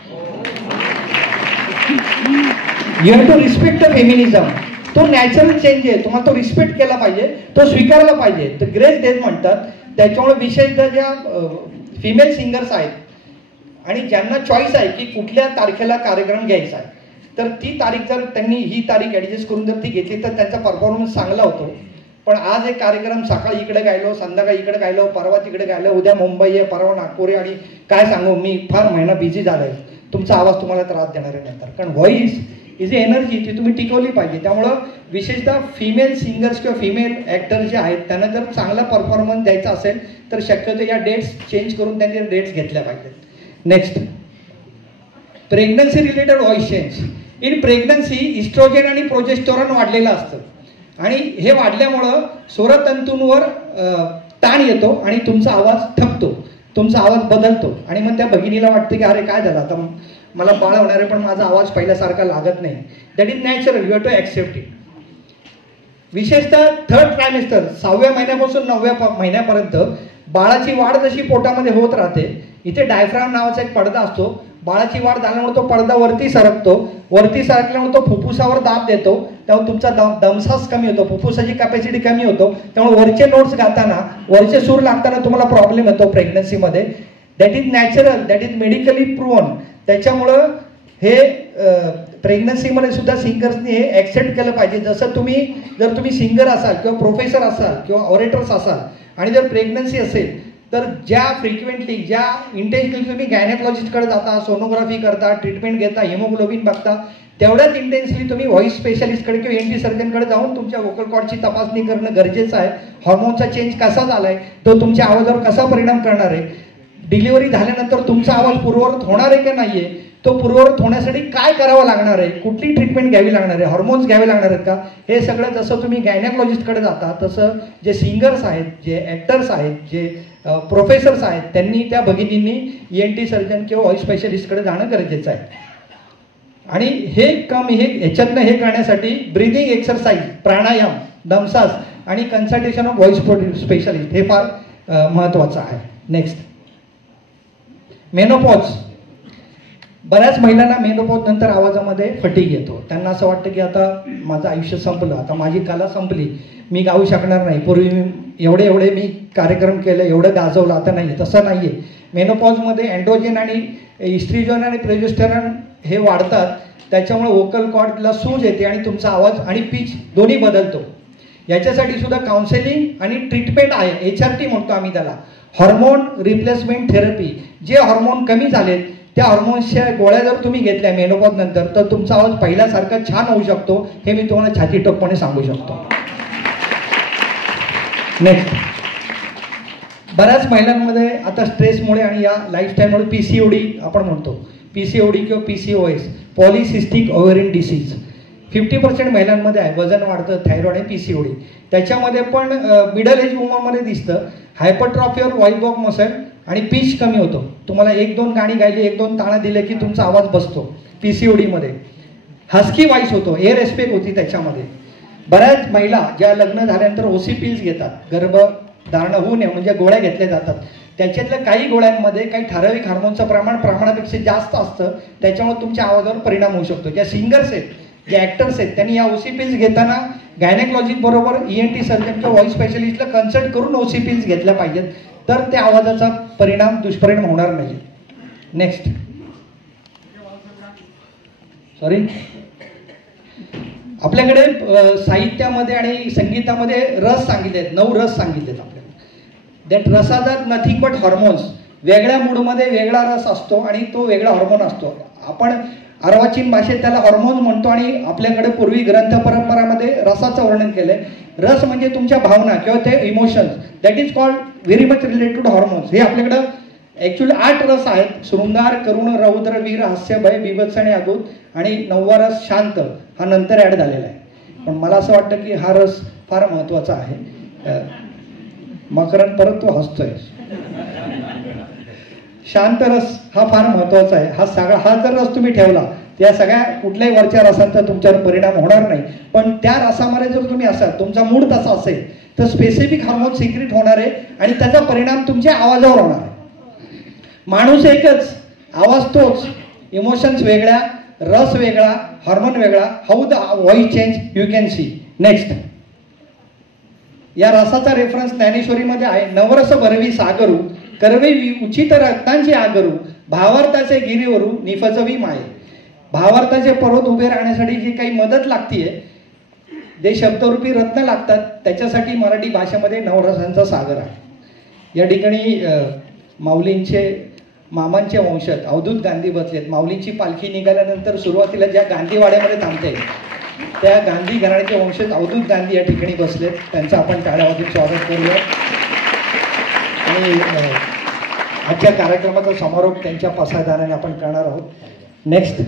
You have to respect the feminism. तो नॅचरल चेंज आहे, तुम्हाला तो रिस्पेक्ट केला पाहिजे, तो स्वीकारला पाहिजे. तर ग्रेस डेज म्हणतात. त्याच्यामुळे विशेषतः ज्या फिमेल सिंगर्स आहेत आणि ज्यांना चॉईस आहे की कुठल्या तारखेला कार्यक्रम घ्यायचा आहे, तर ती तारीख जर त्यांनी ही तारीख ॲडजस्ट करून जर ती घेतली तर त्यांचा परफॉर्मन्स चांगला होतो. पण आज एक कार्यक्रम सकाळी इकडे गायलो, संध्याकाळी इकडे गायलो, परवा तिकडे गायलो, उद्या मुंबई आहे, परवा नागपूर आहे, आणि काय सांगू मी फार महिना बिझी झालोय. तुमचा आवाज तुम्हाला त्रास देणार आहे नंतर, कारण व्हॉइस इज एनर्जी, ती तुम्ही टिकवली पाहिजे. त्यामुळं विशेषतः फिमेल सिंगर्स किंवा फिमेल ॲक्टर जे आहेत त्यांना जर चांगला परफॉर्मन्स द्यायचा असेल तर शक्यतो या डेट्स चेंज करून त्यांनी डेट्स घेतल्या पाहिजेत. Next, pregnancy related voice change. In pregnancy oestrogen आणि प्रोजेस्टेरॉन वाढलेलं असतं आणि हे वाढल्यामुळं स्वरतंतूंवर ताण येतो आणि तुमचा आवाज थकतो, तुमचा आवाज बदलतो. आणि मग त्या भगिनीला वाटतं की अरे काय झालं, आता मला बाळ होणार आहे पण माझा आवाज पहिल्यासारखा लागत नाही. That is natural, you have to accept it. विशेषतः 3rd ट्रायमेस्टर, 6व्या महिन्यापासून 9व्या महिन्यापर्यंत बाळाची वाढ जशी पोटामध्ये होत राहते, इथे डायफ्राम नावाचा एक पडदा असतो. बाळाची वाढ झाल्यामुळे तो पडदा वरती सरकतो, वरती सरकल्यामुळे तो फुफ्फुसावर दाब देतो, त्यामुळे तुमचा दमसास कमी होतो, फुफ्फुसाची कॅपॅसिटी कमी होतो. त्यामुळे वरचे नोट्स गाताना, वरचे सूर लागताना तुम्हाला प्रॉब्लेम येतो प्रेग्नन्सीमध्ये. That is natural, that is medically proven. त्याच्यामुळं हे प्रेग्नन्सीमध्ये सुद्धा सिंगर्सनी हे ॲक्सेप्ट केलं पाहिजे. जसं जर तुम्ही सिंगर असाल किंवा प्रोफेसर असाल किंवा ऑरेटर्स असाल आणि जर प्रेग्नन्सी असेल तर ज्या फ्रिक्वेंटली, ज्या इंटेन्शनली तुम्ही गायनेकॉलॉजिस्टकडे जाता, सोनोग्राफी करता, ट्रीटमेंट घेता, हिमोग्लोबिन बघता, तेवढ्याच इंटेन्सली तुम्ही व्हॉइस स्पेशलिस्टकडे किंवा एनटी सर्जनकडे जाऊन तुमच्या वोकल कॉर्डची तपासणी करणं गरजेचं आहे. हॉर्मोनचा चेंज कसा झालाय, तो तुमच्या आवाजावर कसा परिणाम करणार आहे, डिलिव्हरी झाल्यानंतर तुमचा आवाज पूर्ववत होणार आहे का नाहीये, तो पूर्ववत होण्यासाठी काय करावं लागणार आहे, कुठली ट्रीटमेंट घ्यावी लागणार आहे, हॉर्मोन्स घ्यावे लागणार आहेत का, हे सगळं जसं तुम्ही गायनेकॉलॉजिस्टकडे जाता तसं जे सिंगर्स आहेत, जे ॲक्टर्स आहेत, जे प्रोफेसर्स आहेत, त्यांनी त्या भगिनींनी ENT सर्जन किंवा व्हॉइस स्पेशलिस्टकडे जाणं गरजेचं आहे. आणि हे ह्याच्यातनं हे करण्यासाठी ब्रिदिंग एक्सरसाइज, प्राणायाम, दमसास आणि कन्सल्टेशन ऑफ व्हॉइस स्पेशलिस्ट हे फार महत्त्वाचं आहे. Next, menopause. बऱ्याच महिलांना मेनोपॉज नंतर आवाजामध्ये फटीग येतो. त्यांना असं वाटतं की आता माझं आयुष्य संपलं, आता माझी कला संपली, मी गाऊ शकणार नाही, पूर्वी मी एवढे मी कार्यक्रम केले, एवढं गाजवलं, आता नाही. तसं नाही आहे. मेनोपॉजमध्ये अँड्रोजन आणि इस्ट्रोजन आणि प्रोजेस्टेरॉन हे वाढतात, त्याच्यामुळे वोकल कॉर्डला सूज येते आणि तुमचा आवाज आणि पिच दोन्ही बदलतो. याच्यासाठी सुद्धा काउन्सिलिंग आणि ट्रीटमेंट आहे, HRT म्हणतो आम्ही त्याला, हॉर्मोन रिप्लेसमेंट थेरपी. जे हॉर्मोन कमी झालेत त्या हॉर्मोन्सच्या गोळ्या जर तुम्ही घेतल्या मेनोपॉज नंतर तर तुमचा आवाज पहिल्यासारखा छान होऊ शकतो, हे मी तुम्हाला छातीटोकपणे सांगू शकतो. नेक्स्ट, बऱ्याच महिलांमध्ये आता स्ट्रेसमुळे आणि या लाईफस्टाईलमुळे PCOD आपण म्हणतो, PCOD किंवा PCOS, पॉलिसिस्टिक ओव्हरियन डिसीज 50% महिलांमध्ये आहे. वजन वाढतं, थायरॉइड आणि PCOD. त्याच्यामध्ये पण मिडल एज वुमनमध्ये दिसतं. Hypertrophy or voice box muscle, आणि पिच कमी होतो. तुम्हाला 1-2 गाणी गायली, 1-2 ताळं दिले की तुमचा आवाज बसतो. PCOD मध्ये हस्की व्हॉइस होतो, एअर एस्पेक होती त्याच्यामध्ये. बऱ्याच महिला ज्या लग्न झाल्यानंतर OC पिल्स घेतात, गर्भधारण होऊ नये म्हणजे गोळ्या घेतल्या जातात. त्याच्यातल्या काही गोळ्यांमध्ये काही ठराविक हार्मोनचं प्रमाणापेक्षा जास्त असतं, त्याच्यामुळे तुमच्या आवाजावर परिणाम होऊ शकतो. ज्या सिंगर्स आहेत, जे ॲक्टर्स आहेत, त्यांनी या OC पिल्स घेताना गायनेकॉलॉजिस्ट बरोबर ENT सर्जन किंवा व्हॉइस स्पेशलिस्टला कन्सल्ट करून OC पिल्स घेतल्या पाहिजेत, तर त्या आवाजाचा दुष्परिणाम होणार नाही. नेक्स्ट, सॉरी, आपल्याकडे साहित्यामध्ये आणि संगीतामध्ये रस सांगितले आहेत, 9 रस सांगितलेत आपल्याला. That rasas are nothing but hormones. वेगळ्या मूडमध्ये वेगळा रस असतो आणि तो वेगळा हॉर्मोन असतो. आपण अर्वाचीन भाषेत त्याला हॉर्मोन म्हणतो आणि आपल्याकडे पूर्वी ग्रंथ परंपरामध्ये रसाचं वर्णन केलंय. रस म्हणजे तुमच्या भावना किंवा ते emotions, that is called very much related to hormones. हे आपल्याकडं ॲक्च्युअली 8 रस आहेत: शृंगार, करुण, रौद्र, वीर, हास्य, भय, बीभत्स आणि अद्भुत. आणि 9वा रस शांत, हा नंतर ॲड झालेला आहे. पण मला असं वाटतं की हा रस फार महत्त्वाचा आहे. मकरंद परत तो हसतोय. शांत रस हा फार महत्त्वाचा आहे. हा जर रस तुम्ही ठेवला, त्या सगळ्या कुठल्याही वरच्या रसांचा तुमच्यावर परिणाम होणार नाही. पण त्या रसामध्ये जर तुम्ही असाल, तुमचा मूड तसा असेल, तर स्पेसिफिक हार्मोन सिक्रेट होणार आहे आणि त्याचा परिणाम तुमच्या आवाजावर होणार आहे. माणूस एकच, आवाज तोच, इमोशन्स वेगळ्या, रस वेगळा, हार्मोन वेगळा. How the voice change you can C. Next, या रसाचा रेफरन्स ज्ञानेश्वरीमध्ये आहे. नवरस भरवी सागरू, करवे उचित रत्नांची आगरू, भावार्थाचे गिरीवरू निफजवी माये. भावार्थाचे पर्वत उभे राहण्यासाठी जी काही मदत लागतीये, जे शब्दरूपी रत्न लागतात, त्याच्यासाठी मराठी भाषेमध्ये नवरसांचा सागर आहे. या ठिकाणी माऊलींचे मामांचे वंशज अवधूत गांधी बसलेत. माऊलींची पालखी निघाल्यानंतर सुरुवातीला ज्या गांधीवाड्यामध्ये थांबते, त्या गांधी घराण्याचे वंशज अवधूत गांधी या ठिकाणी बसलेत. त्यांचं आपण टाळ्यावाजून स्वागत करूया. आणि आजच्या कार्यक्रमाचा समारोप त्यांच्या पसायदानाने आपण करणार आहोत. Next,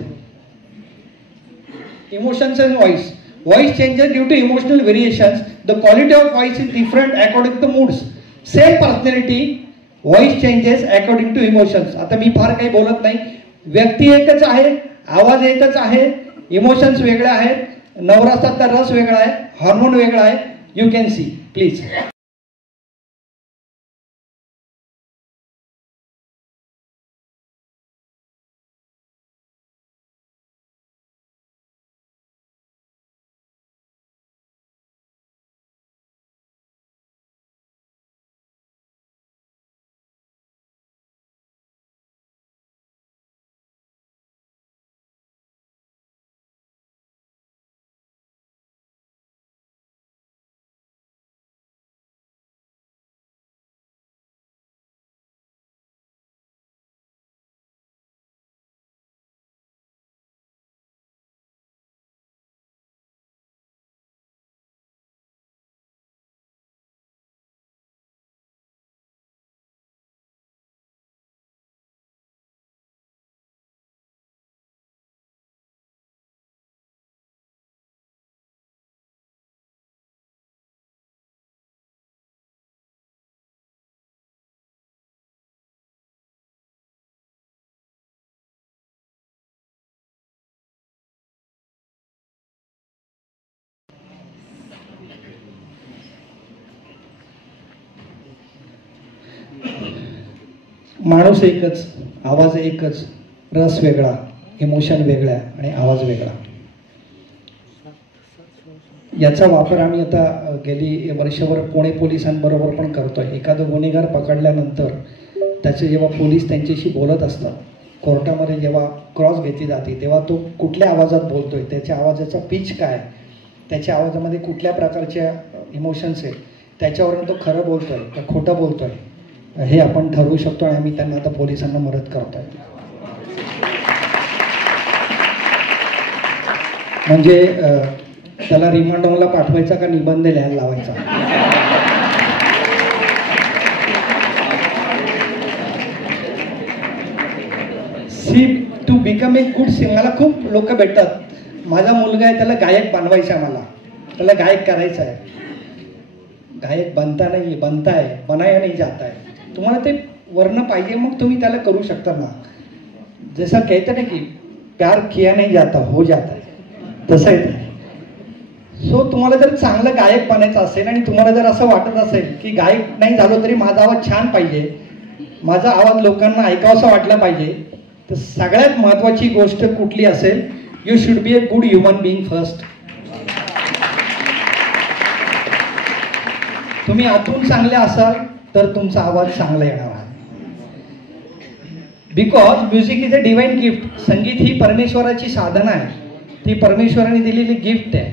emotions and voice. Voice changes due to emotional variations. The quality of voice is different according to moods. Same personality, voice changes according to emotions. आता मी फार काही बोलत नाही. व्यक्ती एकच आहे, आवाज एकच आहे, इमोशन्स वेगळे आहेत, नवरसातला रस वेगळा आहे, हार्मोन वेगळा आहे. You can C please. माणूस एकच, आवाज एकच, रस वेगळा, इमोशन वेगळा आणि आवाज वेगळा. याचा वापर आम्ही आता गेली वर्षभर पुणे पोलिसांबरोबर पण करतोय. एखादं गुन्हेगार पकडल्यानंतर त्याचे जेव्हा पोलीस त्यांच्याशी बोलत असतात, कोर्टामध्ये जेव्हा क्रॉस घेतली जाते, तेव्हा तो कुठल्या आवाजात बोलतोय, त्याच्या आवाजाचा पिच काय, त्याच्या आवाजामध्ये कुठल्या प्रकारच्या इमोशन्स आहेत, त्याच्यावरून तो खरं बोलतोय का खोटं बोलतोय, हे आपण ठरवू शकतो. आणि आम्ही त्यांना आता पोलिसांना मदत करतोय. म्हणजे त्याला रिमांड होमला पाठवायचा का निबंध लिहायला लावायचा. See to become a good singer. मला खूप लोक भेटतात, माझा मुलगा आहे त्याला गायक बनवायचा, मला त्याला गायक करायचं आहे. गायक बनता नाही, बनता है, बनाया नहीं जाता है. तुम्हाला ते वरनं पाहिजे, मग तुम्ही त्याला करू शकता ना. जसं कहते ना की प्यार किया नाही जाता हो जाता, तसं आहे ते. सो तुम्हाला जर चांगलं गायक बनायचं असेल आणि तुम्हाला जर असं वाटत असेल की गायक नाही झालो तरी माझा आवाज छान पाहिजे, माझा आवाज लोकांना ऐकावासा वाटला पाहिजे, तर सगळ्यात महत्त्वाची गोष्ट कुठली असेल, you should be a good human being first. तुम्ही आतून चांगले असाल तर तुमचा आवाज चांगला येणार आहे. Because music is a divine gift. संगीत ही परमेश्वराची साधना आहे, ती परमेश्वराने दिलेली गिफ्ट आहे,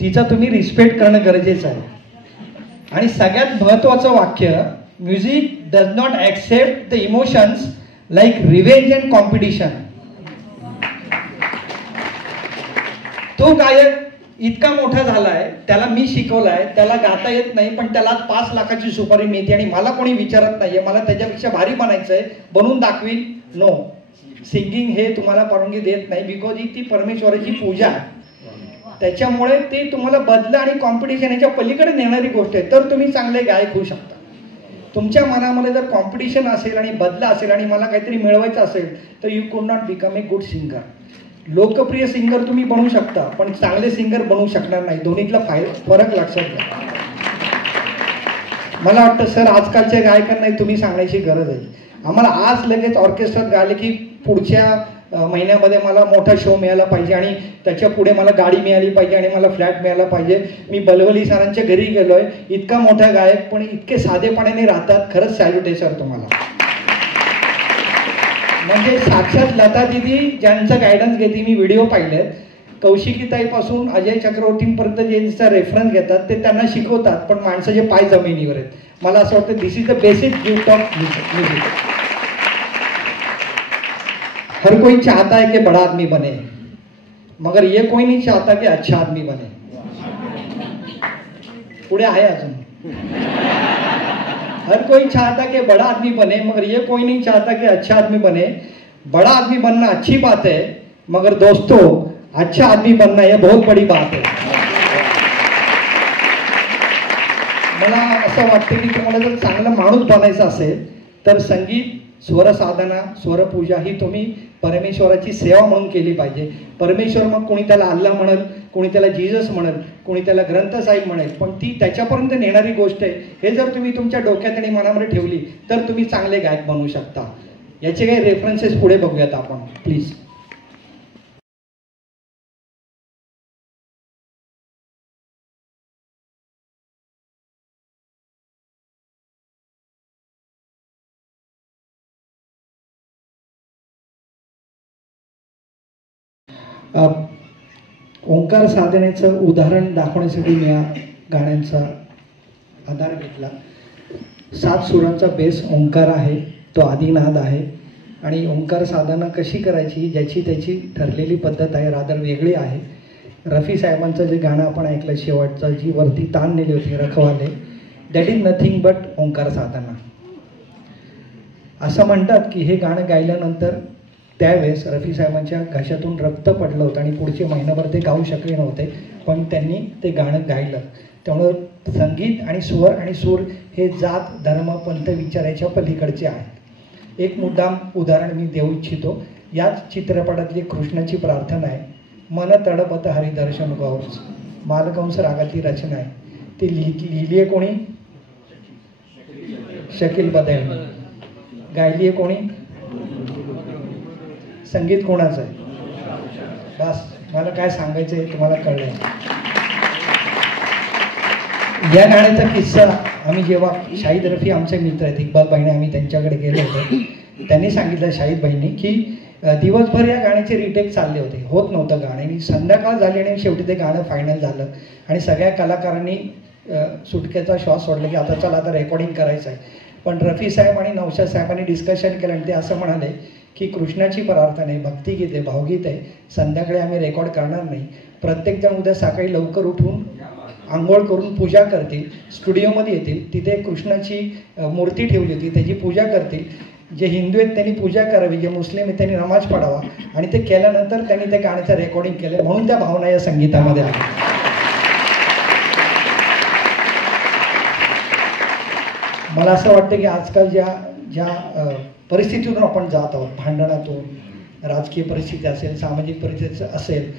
तिचा तुम्ही रिस्पेक्ट करणं गरजेचं आहे. आणि सगळ्यात महत्त्वाचं वाक्य, music does not accept the emotions like revenge and competition. तो गायक इतका मोठा झालाय, त्याला मी शिकवलाय, त्याला गाता येत नाही, पण त्याला 5 लाखाची सुपारी मिळते आणि मला कोणी विचारत नाहीये, मला त्याच्यापेक्षा भारी बनायचंय, बनवून दाखवीन. नो, सिंगिंग हे तुम्हाला परवानगी देत नाही, बिकॉज ही ती परमेश्वराची पूजा आहे. त्याच्यामुळे ते तुम्हाला बदला आणि कॉम्पिटिशन याच्या पलीकडे नेणारी गोष्ट आहे. तर तुम्ही चांगले गायक होऊ शकता. तुमच्या मनामध्ये जर कॉम्पिटिशन असेल आणि बदला असेल आणि मला काहीतरी मिळवायचं असेल तर यू कुड not become a good singer. लोकप्रिय सिंगर तुम्ही बनू शकता पण चांगले सिंगर बनू शकणार नाही. दोन्हीतला फरक लक्षात घ्या. मला वाटतं सर आजकालच्या गायकांना तुम्ही सांगण्याची गरज आहे. आम्हाला आज लगेच ऑर्केस्ट्रात गायले की पुढच्या महिन्यामध्ये मला मोठा शो मिळाला पाहिजे आणि त्याच्या पुढे मला गाडी मिळाली पाहिजे आणि मला फ्लॅट मिळाला पाहिजे. मी बलवली सरांच्या घरी गेलोय, इतका मोठा गायक पण इतके साधेपणाने राहतात. खरंच सॅल्यूट आहे सर तुम्हाला. म्हणजे साक्षात लता दिदी ज्यांचा गायडन्स घेते, मी व्हिडिओ पाहिलेत, कौशिकीताईपासून अजय चक्रवर्तींपर्यंत ज्यांचा रेफरन्स घेतात ते त्यांना शिकवतात, पण माणसाचे पाय जमिनीवर आहेत. मला असं वाटतं this is the basic gift of music. हर कोई चाहता है कि बड़ा आदमी बने, मगर ये कोई नहीं चाहता कि अच्छा आदमी बने. पुढे आहे अजून. हर कोई चाहता कि बड़ा आदमी बने, मगर ये कोई नहीं चाहता कि अच्छा आदमी बने. बड़ा आदमी बनना अच्छी बात है, मगर दोस्तों अच्छा आदमी बनना यह बहुत बड़ी बात है. मला असं वाटतं की तुम्हाला जर चांगला माणूस बनायचा असेल तर संगीत, स्वर साधना, स्वरपूजा ही तुम्ही परमेश्वराची सेवा म्हणून केली पाहिजे. परमेश्वर मग कोणी त्याला अल्लाह म्हणेल, कोणी त्याला जीजस म्हणेल, कोणी त्याला ग्रंथसाहेब म्हणेल, पण ती त्याच्यापर्यंत नेणारी गोष्ट आहे. हे जर तुम्ही तुमच्या डोक्यात आणि मनामध्ये ठेवली तर तुम्ही चांगले गायक बनवू शकता. याचे काही रेफरन्सेस पुढे बघूयात आपण प्लीज. ओंकार साधनेचं उदाहरण दाखवण्यासाठी मी या गाण्यांचा आधार घेतला. 7 सुरांचा बेस ओंकार आहे, तो आदिनाद आहे. आणि ओंकार साधना कशी करायची ज्याची त्याची ठरलेली पद्धत आहे, रादर वेगळी आहे. रफी साहेबांचं जे गाणं आपण ऐकलं शेवटचं, जी वरती ताण नेली होती रखवाले, that is nothing but Omkar साधना. असं म्हणतात की हे गाणं गायल्यानंतर त्यावेळेस रफी साहेबांच्या घशातून रक्त पडलं होतं आणि पुढचे महिनाभर ते गाऊ शकले नव्हते, पण त्यांनी ते गाणं गायलं. त्यामुळं संगीत आणि स्वर आणि सूर हे जात, धर्म, पंथ विचाराच्या पलीकडचे आहेत. एक मुद्दाम उदाहरण मी देऊ इच्छितो. याच चित्रपटातली कृष्णाची प्रार्थना आहे, मन तडपत हरिदर्शन गौरच, मालकंस रागातली रचना आहे. ती लिहिली आहे कोणी? शकील बदेल. गायली आहे कोणी? संगीत कोणाचं आहे? बस मला काय सांगायचं आहे तुम्हाला कळलंय. या गाण्याचा किस्सा आम्ही जेव्हा शाहिद रफी आमचे मित्र आहेत, इक्बाल भाईने, आम्ही त्यांच्याकडे गेलो होतो. त्यांनी सांगितलं शाहिद भाईंनी की दिवसभर या गाण्याचे रिटेक चालले होते, होत नव्हतं गाणं, आणि संध्याकाळ झाली आणि शेवटी ते गाणं फायनल झालं आणि सगळ्या कलाकारांनी सुटकेचा श्वास सोडला की आता चला आता रेकॉर्डिंग करायचं आहे. पण रफी साहेब आणि नौशाद साहेबांनी डिस्कशन केलं आणि ते असं म्हणाले की कृष्णाची प्रार्थना आहे, भक्तिगीत आहे, भावगीत आहे, संध्याकाळी आम्ही रेकॉर्ड करणार नाही. प्रत्येकजण उद्या सकाळी लवकर उठून आंघोळ करून पूजा करतील, स्टुडिओमध्ये येतील, तिथे कृष्णाची मूर्ती ठेवली होती त्याची पूजा करतील. जे हिंदू आहेत त्यांनी पूजा करावी, जे मुस्लिम आहेत त्यांनी नमाज पढावा, आणि ते केल्यानंतर त्यांनी त्या गाण्याचं रेकॉर्डिंग केलं. म्हणून त्या भावना या संगीतामध्ये आल्या. मला असं वाटतं की आजकाल ज्या ज्या परिस्थितीतून आपण जात आहोत, भांडणातून, राजकीय परिस्थिती असेल, सामाजिक परिस्थिती असेल,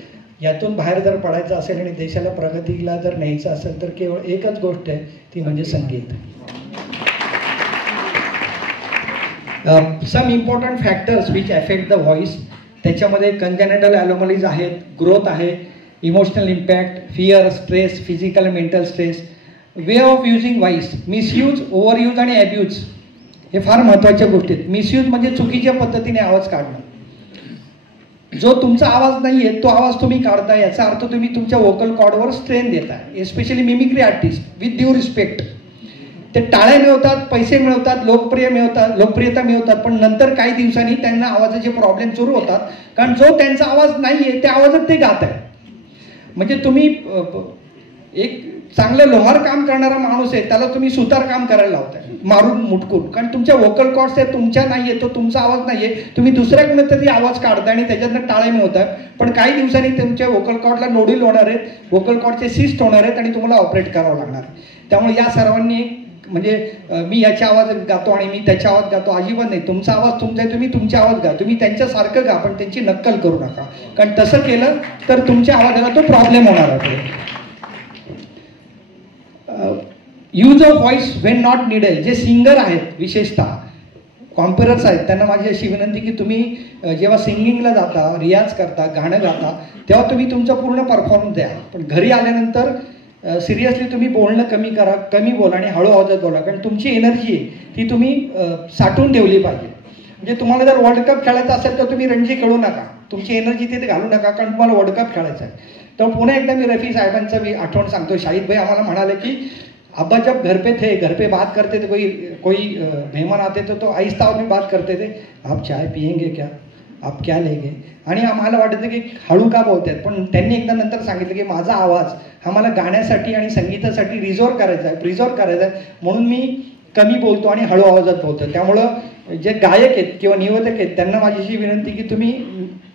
यातून बाहेर जर पडायचं असेल आणि देशाला प्रगतीला जर न्यायचं असेल तर केवळ एकच गोष्ट आहे, ती म्हणजे संगीत. Some important factors which affect the voice, त्याच्यामध्ये कंजेनिटल ॲनोमलीज आहेत, ग्रोथ आहे, emotional impact, fear, stress, physical mental stress, way of using voice, misuse, overuse आणि ॲब्यूज, हे फार महत्त्वाच्या गोष्टी आहेत. मिसयूज म्हणजे चुकीच्या पद्धतीने आवाज काढणं. जो तुमचा आवाज नाही आहे तो आवाज तुम्ही काढताय, याचा अर्थ तुम्ही तुमच्या वोकल कॉर्डवर स्ट्रेन देताय. Especially mimicry artist, with due respect, ते टाळे मिळवतात, पैसे मिळवतात, लोकप्रियता मिळवतात, पण नंतर काही दिवसांनी त्यांना आवाजाचे प्रॉब्लेम सुरू होतात, कारण जो त्यांचा आवाज नाही आहे त्या आवाजात ते गात आहे. म्हणजे तुम्ही एक चांगलं लोहार काम करणारा माणूस आहे, त्याला तुम्ही सुतार काम करायला लावताय मारून मुटकून, कारण तुमच्या वोकल कॉर्ड्स आहे तुमच्या नाही आहे, तो तुमचा आवाज नाही आहे, तुम्ही दुसऱ्या कोणीतरी आवाज काढताय आणि त्याच्यातनं टाळे मिळवताय, पण काही दिवसांनी तुमच्या वोकल कॉर्डला नोडील होणार आहेत, वोकल कॉर्डचे सिस्ट होणार आहेत आणि तुम्हाला ऑपरेट करावं लागणार आहे. त्यामुळे या सर्वांनी म्हणजे मी याच्या आवाज गातो आणि मी त्याच्या आवाज गातो अजिबात नाही. तुमचा आवाज तुमचा आहे, तुम्ही तुमच्या आवाज गा, तुम्ही त्यांच्यासारखं गा, पण त्यांची नक्कल करू नका, कारण तसं केलं तर तुमच्या आवाजाला तो प्रॉब्लेम होणार आहे. Use of voice when not needed, जे सिंगर आहेत विशेषतः कॉम्पेरर्स आहेत, त्यांना माझी अशी विनंती की तुम्ही जेव्हा सिंगिंगला जाता, रियाज करता, गाणं गाता, तेव्हा तुम्ही तुमचा पूर्ण परफॉर्मन्स द्या, पण घरी आल्यानंतर सिरियसली तुम्ही बोलणं कमी करा, कमी बोला आणि हळू आवाजात बोला, कारण तुमची एनर्जी आहे ती तुम्ही साठवून ठेवली पाहिजे. म्हणजे तुम्हाला जर वर्ल्ड कप खेळायचा असेल तर तुम्ही रणजी खेळू नका, तुमची एनर्जी तिथे घालू नका, कारण तुम्हाला वर्ल्ड कप खेळायचा आहे. तर पुन्हा एकदा मी रफी साहेबांचं मी आठवण सांगतो. शाहिद भाई आम्हाला म्हणाले की अब्बा जब घर पे थे, घर पे बात करते थे, कोई मेहमान आते थे तो आहिस्ता में बात करते थे, आप चाय पियेंगे क्या, आप क्या लेंगे, आणि आम्हाला वाटतं की हळू का बोलतात, पण त्यांनी एकदा नंतर सांगितलं की माझा आवाज हा मला गाण्यासाठी आणि संगीतासाठी प्रिझर्व करायचा आहे, म्हणून मी कमी बोलतो आणि हळू आवाजात बोलतो. त्यामुळं जे गायक आहेत किंवा निवेदक आहेत त्यांना माझी अशी विनंती की तुम्ही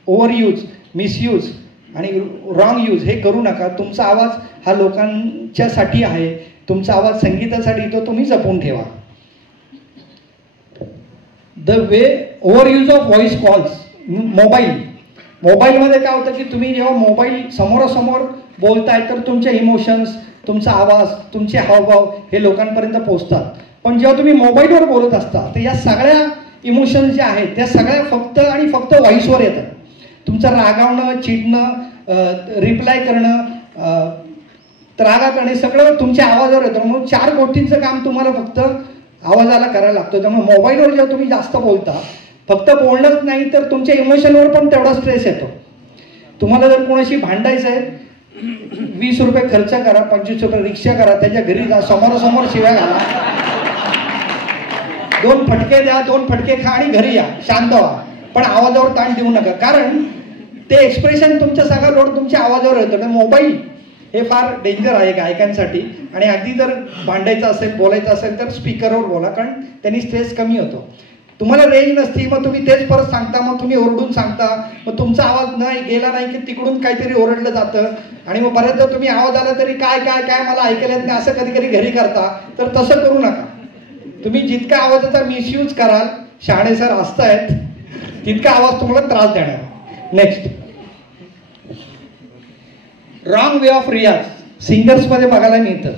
ओव्हरयूज, मिसयूज आणि रॉंग यूज हे करू नका. तुमचा आवाज हा लोकांच्यासाठी आहे, तुमचा आवाज संगीतासाठी तो तुम्ही जपून ठेवा. The way overuse of voice calls, मोबाईलमध्ये काय होतं की तुम्ही जेव्हा मोबाईल समोरासमोर बोलताय तर तुमचे इमोशन्स, तुमचा आवाज, तुमचे हावभाव हे लोकांपर्यंत पोहोचतात, पण जेव्हा तुम्ही मोबाईलवर बोलत असता तर या सगळ्या इमोशन्स ज्या आहेत त्या सगळ्या फक्त आणि फक्त व्हॉइसवर येतात. तुमचं रागावणं, चिडणं, रिप्लाय करणं, त्रागा करणे सगळं तुमच्या आवाजावर येतं. म्हणून 4 गोष्टींचं काम तुम्हाला फक्त आवाजाला करायला लागतं. त्यामुळे मोबाईलवर जेव्हा तुम्ही जास्त बोलता, फक्त बोलणंच नाही तर तुमच्या इमोशनवर पण तेवढा स्ट्रेस येतो. तुम्हाला जर कोणाशी भांडायचं आहे, 20 रुपये खर्च करा, 25 रुपये रिक्षा करा, त्याच्या घरी जा, समोरासमोर शिव्या घाला, 2 फटके द्या, 2 फटके खा आणि घरी या, शांत व्हा, पण आवाजावर ताण देऊ नका, कारण ते एक्सप्रेशन तुमचा सगळा लोड तुमच्या आवाजावर येतो. मोबाईल हे फार डेंजर आहे गायकांसाठी, आणि अगदी जर भांडायचं असेल, बोलायचं असेल तर स्पीकरवर बोला, कारण त्यांनी स्ट्रेस कमी होतो. तुम्हाला रेंज नसती, मग तुम्ही तेच परत सांगता, मग तुम्ही ओरडून सांगता, मग तुमचा आवाज नाही गेला नाही की तिकडून काहीतरी ओरडलं जातं, आणि मग बऱ्याचदा तुम्ही आवाज आला तरी काय काय काय मला ऐकायला येत नाही असं कधी कधी घरी करता. तर तसं करू नका. तुम्ही जितका आवाजाचा मिसयूज कराल, शहाणे सर असतायत, तितका आवाज तुम्हाला त्रास देणार. नेक्स्ट, रॉंग वे ऑफ रियाज सिंगर्समध्ये बघायला मिळतं.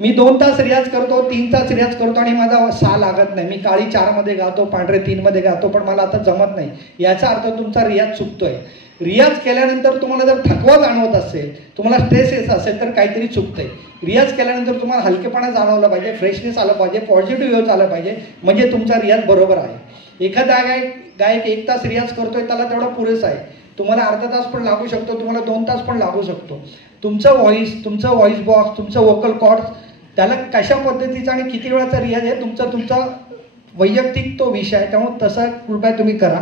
मी 2 तास रियाज करतो, 3 तास रियाज करतो आणि माझा सा लागत नाही. मी काळी 4 मध्ये गातो, पांढरे 3 मध्ये गातो, पण मला आता जमत नाही. याचा अर्थ तुमचा रियाज चुकतोय. रियाज केल्यानंतर तुम्हाला जर थकवा जाणवत असेल, तुम्हाला स्ट्रेस येत असेल तर काहीतरी चुकतंय. रियाज केल्यानंतर तुम्हाला हलकेपणा जाणवला पाहिजे, फ्रेशनेस आलं पाहिजे, पॉझिटिव्ह वेव्ह आलं पाहिजे, म्हणजे तुमचा रियाज बरोबर आहे. एखादा गायक 1 तास रियाज करतोय, त्याला तेवढा पुरेसा आहे. तुम्हाला अर्धा तास पण लागू शकतो, तुम्हाला 2 तास पण लागू शकतो. तुमचं व्हॉइस बॉक्स, तुमचं वोकल कॉर्ड्स, त्याला कशा पद्धतीचा आणि किती वेळाचा रियाज आहे तुमचा वैयक्तिक तो विषय आहे. त्यामुळे तसा कृपया तुम्ही करा.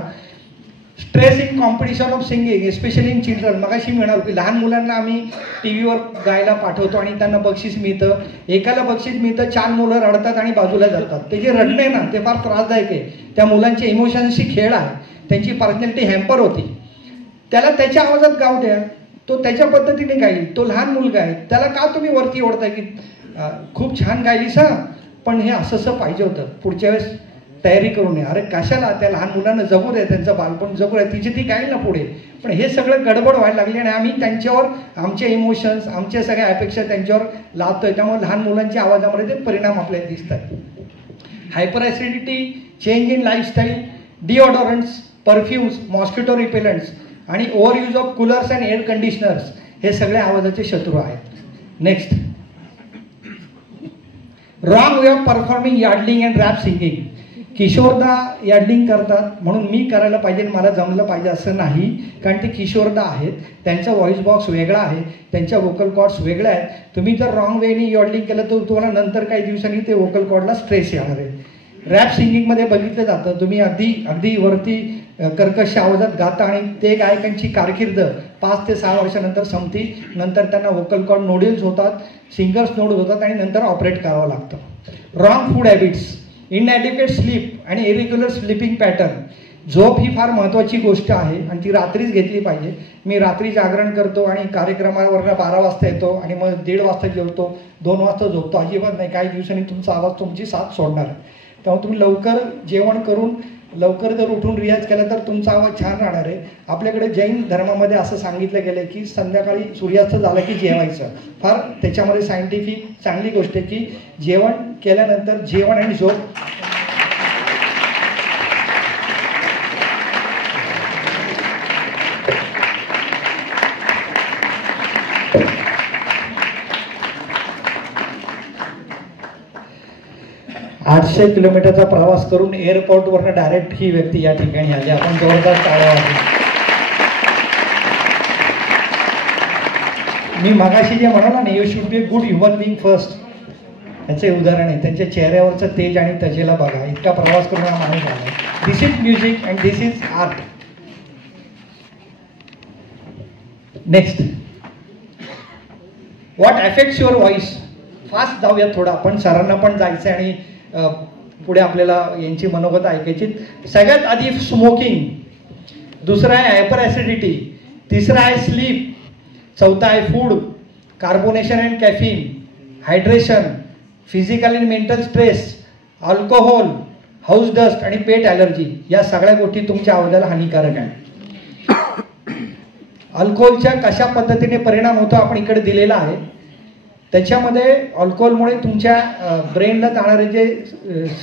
Stress in competition of singing especially in children. मगाशी म्हणाल की लहान मुलांना आम्ही टीव्हीवर गायला पाठवतो आणि त्यांना बक्षीस मिळतं. एकाला बक्षीस मिळतं, 4 मुलं रडतात आणि बाजूला जातात. ते जे रडणे ना ते फार त्रासदायक आहे. त्या मुलांच्या इमोशन्सशी खेळ आहे, त्यांची पर्सनॅलिटी हॅम्पर होती. त्याला त्याच्या आवाजात गाऊ द्या, तो त्याच्या पद्धतीने गाईल. तो लहान मुलगा आहे, त्याला का तुम्ही वरती ओढताय की खूप छान गायलीस हा, पण हे असं पाहिजे होतं, पुढच्या वेळेस तयारी करू नये. अरे कशाला, त्या लहान मुलांना जगू द्या, त्यांचं बालपण जगू द्या, तिची ती गाईल ना पुढे. पण हे सगळं गडबड व्हायला लागली आणि आम्ही त्यांच्यावर आमचे इमोशन्स, आमच्या सगळ्या अपेक्षा त्यांच्यावर लादतोय. त्यामुळे लहान मुलांच्या आवाजामध्ये ते परिणाम आपल्याला दिसतात. Hyper acidity, change in lifestyle, deodorants, perfumes, mosquito repellents आणि over use of coolers and air conditioners हे सगळे आवाजाचे शत्रू आहेत. Next, wrong way of performing yodelling and rap singing. Kishoreda yodelling करतात म्हणून मी करायला पाहिजे, मला जमलं पाहिजे असं नाही. कारण ते किशोरदा आहेत, त्यांचा व्हॉइस बॉक्स वेगळा आहे, त्यांच्या वोकल कॉर्ड्स वेगळ्या आहेत. तुम्ही जर रॉंग वेनी यार्डलिंग केलं तर तुम्हाला नंतर काही दिवसांनी ते वोकल कॉर्डला स्ट्रेस येणार आहे. रॅप सिंगिंगमध्ये बघितलं जातं, तुम्ही अगदी वरती कर्कश आवाजात गाता आणि ते गायकांची कारकीर्द 5 ते 6 वर्षानंतर संपती. नंतर त्यांना वोकल कॉर्ड नोड्यूल्स होतात, सिंगर्स नोड होतात आणि नंतर ऑपरेट करावं लागतं. Wrong food habits, inadequate sleep आणि इरेग्युलर स्लीपिंग पॅटर्न. झोप ही फार महत्त्वाची गोष्ट आहे आणि ती रात्रीच घेतली पाहिजे. मी रात्री जागरण करतो आणि कार्यक्रमावरनं 12 वाजता येतो आणि मग 1:30 वाजता जेवतो, 2 वाजता झोपतो, अजिबात नाही. काही दिवसांनी तुमचा आवाज तुमची साथ सोडणार आहे. त्यामुळे तुम्ही लवकर जेवण करून लवकर जर उठून रियाज केला तर तुमचा आवाज छान राहणार आहे. आपल्याकडे जैन धर्मामध्ये असं सांगितलं गेलं की संध्याकाळी सूर्यास्त झाला की जेवायचं. फार त्याच्यामध्ये सायंटिफिक चांगली गोष्ट आहे की जेवण केल्यानंतर जेवण आणि झोप. आठशे किलोमीटरचा प्रवास करून एअरपोर्टवरनं डायरेक्ट ही व्यक्ती या ठिकाणी आली. आपण जोरदार टाळ्या वाजवू. मी मगाशी जे म्हणाला ना, you should be a good human being first, याचे उदाहरण आहे. त्यांच्या चेहऱ्यावरचं तेज आणि तजेला बघा. इतका प्रवास करून हा माणूस आला. This is music and this is art. Next, what affects your voice. Fast जाऊया थोडं, आपण सरांना पण जायचं आणि पुढे आपल्याला यांची मनोगत ऐकायची. सगळ्यात आधी स्मोकिंग, दुसरा आहे हायपर ॲसिडिटी, तिसरा आहे स्लीप, चौथा आहे food, carbonation and caffeine, hydration, physical and mental stress, alcohol, house dust आणि पेट ॲलर्जी. या सगळ्या गोष्टी तुमच्या आवाजाला हानिकारक आहे. अल्कोहोलच्या कशा पद्धतीने परिणाम होतो आपण इकडे दिलेला आहे. त्याच्यामध्ये अल्कोहोलमुळे तुमच्या ब्रेनला जाणारे जे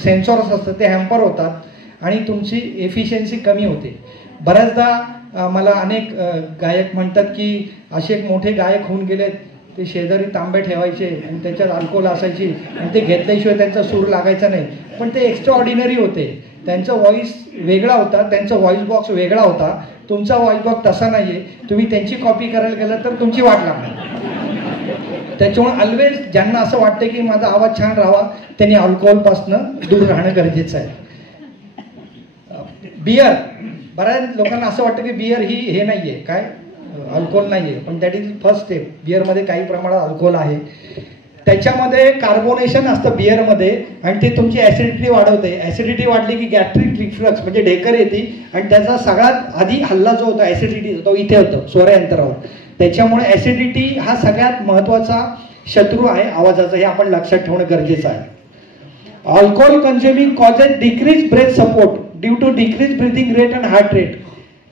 सेन्सॉर्स असतात ते हॅम्पर होतात आणि तुमची एफिशियन्सी कमी होते. बऱ्याचदा मला अनेक गायक म्हणतात की असे एक मोठे गायक होऊन गेलेत, ते शेजारी तांबे ठेवायचे आणि त्याच्यात अल्कोहोल असायची आणि ते घेतल्याशिवाय त्यांचा सूर लागायचा नाही. पण ते एक्स्ट्रा ऑर्डिनरी होते, त्यांचा व्हॉइस वेगळा होता, त्यांचा व्हॉइस बॉक्स वेगळा होता. तुमचा व्हॉइस बॉक्स तसा नाही आहे. तुम्ही त्यांची कॉपी करायला गेलं तर तुमची वाट लागणार. त्याच्यामुळे ऑलवेज ज्यांना असं वाटतं की माझा आवाज छान राहावा त्यांनी अल्कोहोलपासून दूर राहणं गरजेचं आहे. बियर, बऱ्याच लोकांना असं वाटतं की बियर ही हे नाही आहे, काय अल्कोहोल नाही आहे, पण दॅट इज फर्स्ट स्टेप. बियरमध्ये काही प्रमाणात अल्कोहोल आहे. त्याच्यामध्ये कार्बोनेशन असतं बियरमध्ये आणि ते तुमची ॲसिडिटी वाढवते. ॲसिडिटी वाढली की गॅस्ट्रिक रिफ्लक्स म्हणजे ढेकर येते आणि त्याचा सगळ्यात आधी हल्ला जो होता ॲसिडिटी तो इथे होतो स्वरयंत्रावर. त्याच्यामुळे ॲसिडिटी हा सगळ्यात महत्त्वाचा शत्रू आहे आवाजाचा, हे आपण लक्षात ठेवणं गरजेचं आहे. Alcohol consuming causes decrease breath support due to decrease breathing rate and heart rate.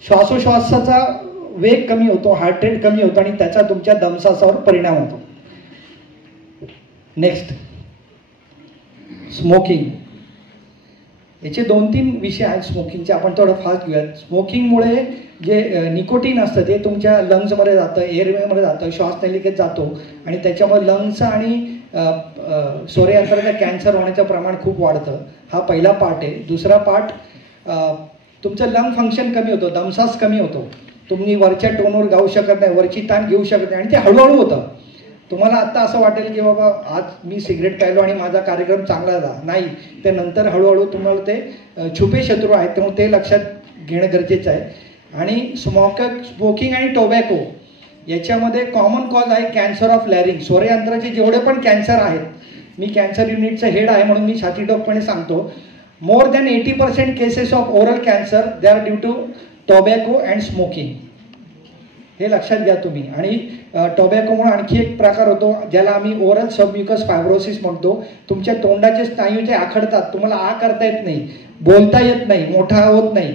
श्वासोश्वासाचा वेग कमी होतो, हार्ट रेट कमी होतो आणि त्याचा तुमच्या दमसासावर परिणाम होतो. Next, smoking. याचे 2-3 विषय आहेत स्मोकिंगचे, आपण थोडं फास्ट घेऊयात. स्मोकिंगमुळे जे निकोटीन असतं ते तुमच्या लंग्समध्ये जातं, एअरवेमध्ये जातं, श्वासनलिकेत जातो आणि त्याच्यामुळे लंग्स आणि स्वरयंत्राचा कॅन्सर होण्याचं प्रमाण खूप वाढतं. हा पहिला पार्ट आहे. दुसरा पार्ट, तुमचं लंग फंक्शन कमी होतं, दमसास कमी होतो. तुम्ही वरच्या टोनवर गाऊ शकत नाही, वरची ताण घेऊ शकत नाही आणि ते हळूहळू होतं. तुम्हाला आत्ता असं वाटेल की बाबा आज मी सिगरेट प्यायलो आणि माझा कार्यक्रम चांगला झाला, नाही. ते नंतर हळूहळू तुम्हाला ते छुपे शत्रू आहेत, त्यामुळे ते लक्षात घेणं गरजेचं आहे. आणि स्मोकिंग आणि टोबॅको याच्यामध्ये कॉमन कॉज आहे कॅन्सर ऑफ लॅरिंग. स्वरयंत्राचे जेवढे पण कॅन्सर आहेत, मी कॅन्सर युनिटचा हेड आहे म्हणून मी छातीटोकपणे सांगतो, more than 80% cases of oral cancer they are due to tobacco and smoking. हे लक्षात घ्या तुम्ही. आणि टोबॅकोमुळे आणखी एक प्रकार होतो ज्याला आम्ही ओरल सबम्युकस फायब्रोसिस म्हणतो. तुमच्या तोंडाचे स्नायू जे आखडतात, तुम्हाला आ करता येत नाही बोलता येत नाही, मोठा होत नाही.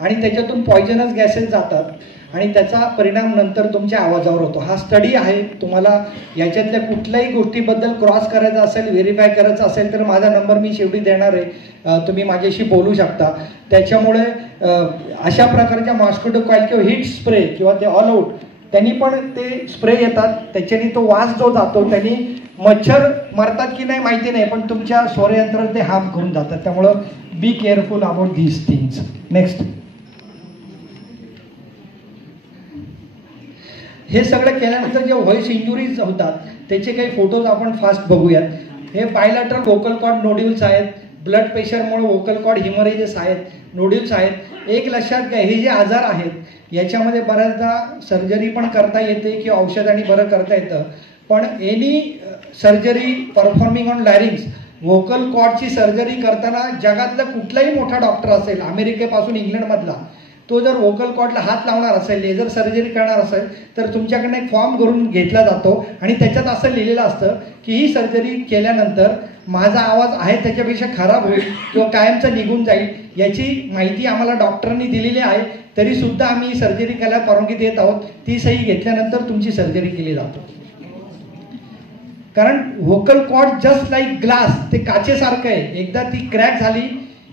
आणि त्याच्यातून पॉयझनस गॅसेस जातात आणि त्याचा परिणाम नंतर तुमच्या आवाजावर होतो. हा स्टडी आहे. तुम्हाला याच्यातल्या कुठल्याही गोष्टीबद्दल क्रॉस करायचं असेल, व्हेरीफाय करायचं असेल तर माझा नंबर मी शेवटी देणार आहे, तुम्ही माझ्याशी बोलू शकता. त्याच्यामुळे अशा प्रकारच्या मॉस्किटो कॉईल किंवा हीट स्प्रे किंवा ते ऑल आउट त्यांनी पण ते स्प्रे येतात, त्याच्याने तो वास जो जातो त्यांनी मच्छर मरतात की नाही माहिती नाही, पण तुमच्या स्वरयंत्राला ते हार्म करून जातात. त्यामुळं be careful about these things. Next. हे सगळं केल्यानंतर जे व्हॉइस इंजुरीज होतात त्याचे काही फोटोज आपण फास्ट बघूयात. हे बायलॅटरल वोकल कॉर्ड नोड्यूल्स आहेत, ब्लड प्रेशरमुळे वोकल कॉर्ड हिमोरेजेस आहेत, नोड्यूल्स आहेत. एक लक्षात घ्या, हे जे आजार आहेत याच्यामध्ये बऱ्याचदा सर्जरी पण करता येते किंवा औषधाने बरं करता येतं, पण any surgery performing on larynx, vocal कॉर्डची सर्जरी करताना जगातला कुठलाही मोठा डॉक्टर असेल, अमेरिकेपासून इंग्लंडमधला, तो जर वोकल कॉर्डला हात लावणार असेल, लेझर सर्जरी करणार असेल तर तुमच्याकडनं एक फॉर्म भरून घेतला जातो आणि त्याच्यात असं लिहिलेलं असतं की ही सर्जरी केल्यानंतर माझा आवाज आहे त्याच्यापेक्षा खराब होईल किंवा कायमचा निघून जाईल याची माहिती आम्हाला डॉक्टरांनी दिलेली आहे, तरी सुद्धा आम्ही सर्जरी करायला परवानगी देत आहोत. ती सही घेतल्यानंतर तुमची सर्जरी केली जाते. कारण vocal cord just like glass, ते काचेसारखं आहे. एकदा ती क्रॅक झाली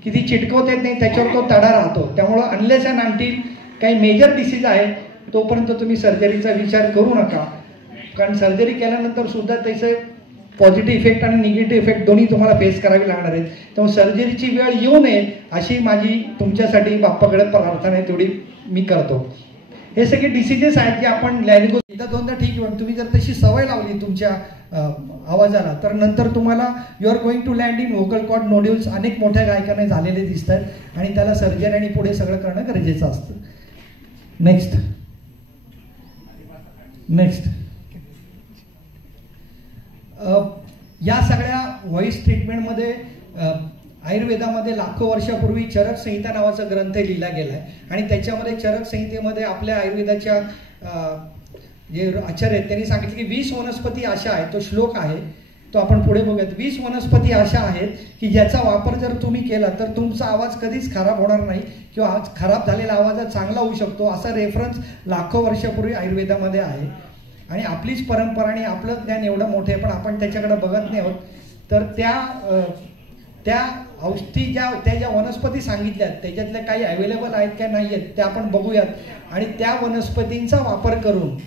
की ती चिटकवता येत नाही, त्याच्यावर तो तडा राहतो. त्यामुळं अनलेस अँड अनटिल काही मेजर डिसीज आहे तोपर्यंत तुम्ही सर्जरीचा विचार करू नका. कारण सर्जरी केल्यानंतर सुद्धा त्याचे पॉझिटिव्ह इफेक्ट आणि निगेटिव्ह इफेक्ट दोन्ही तुम्हाला फेस करावी लागणार आहेत. त्यामुळे सर्जरीची वेळ येऊ नये अशी माझी तुमच्यासाठी बाप्पाकडे प्रार्थना आहे, तेवढी मी करतो. हे सगळे डिसीजेस आहेत जे आपण लॅरिंगो एकदा दोनदा ठीक आहे, तुम्ही जर तशी सवय लावली तुमच्या आवाजाला तर नंतर तुम्हाला you are going to land in vocal cord nodules. अनेक मोठ्या गायकांना झालेले दिसत आहेत आणि त्याला सर्जरी आणि पुढे सगळं करणं गरजेचं असतं. नेक्स्ट. या सगळ्या व्हॉइस ट्रीटमेंटमध्ये आयुर्वेदामध्ये लाखो वर्षापूर्वी चरक संहिता नावाचा ग्रंथ लिहिला गेला आहे आणि त्याच्यामध्ये चरक संहितेमध्ये आपल्या आयुर्वेदाच्या जे आचार्य आहेत त्यांनी सांगितले की 20 वनस्पती अशा आहेत, तो श्लोक आहे तो आपण पुढे बघूयात. 20 वनस्पती अशा आहेत की ज्याचा वापर जर तुम्ही केला तर तुमचा आवाज कधीच खराब होणार नाही किंवा खराब झालेला आवाज चांगला होऊ शकतो, असा रेफरन्स लाखो वर्षापूर्वी आयुर्वेदामध्ये आहे. आणि आपलीच परंपरा आणि आपलं ज्ञान एवढं मोठं आहे पण आपण त्याच्याकडे बघत नाही आहोत. तर त्या औषधी ज्या वनस्पती सांगितल्यात त्याच्यातल्या काही अवेलेबल आहेत का नाही आहेत त्या आपण बघूयात आणि त्या वनस्पतींचा वापर करून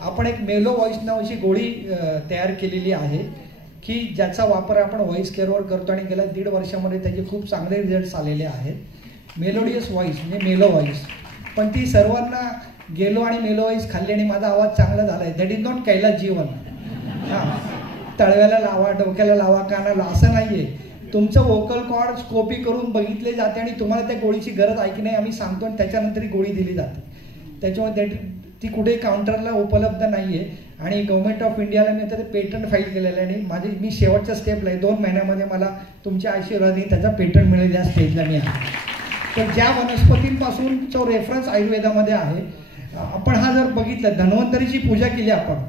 आपण एक मेलो व्हॉइस नावाची गोळी तयार केलेली आहे की ज्याचा वापर आपण व्हॉइस केअरवर करतो आणि गेल्या 1.5 वर्षामध्ये त्याचे खूप चांगले रिझल्ट्स आलेले आहेत. मेलोडियस व्हॉइस म्हणजे मेलो व्हॉइस, पण ती सर्वांना गेलो आणि मेलो व्हॉइस खाल्ली आणि माझा आवाज चांगला झाला आहे, दॅट इज नॉट कैलास जीवन. हां, तळव्याला लावा, डोक्याला लावा, कानाला, असं नाही आहे. तुमचं वोकल कॉर्ड स्कोपी करून बघितले जाते आणि तुम्हाला त्या गोळीची गरज आहे की नाही आम्ही सांगतो आणि त्याच्यानंतर ही गोळी दिली जाते. त्याच्यामुळे ती कुठे काउंटरला उपलब्ध नाही आहे आणि गव्हर्नमेंट ऑफ इंडियाला मी आता पेटंट फाईल केलेलं आहे आणि मी शेवटच्या स्टेपला आहे. 2 महिन्यामध्ये मला तुमच्या आशीर्वादाने त्याचा पेटंट मिळेल, या स्टेजला मी आहे. तर ज्या वनस्पतींपासूनचा रेफरन्स आयुर्वेदामध्ये आहे, आपण हा जर बघितलं, धन्वंतरीची पूजा केली आपण,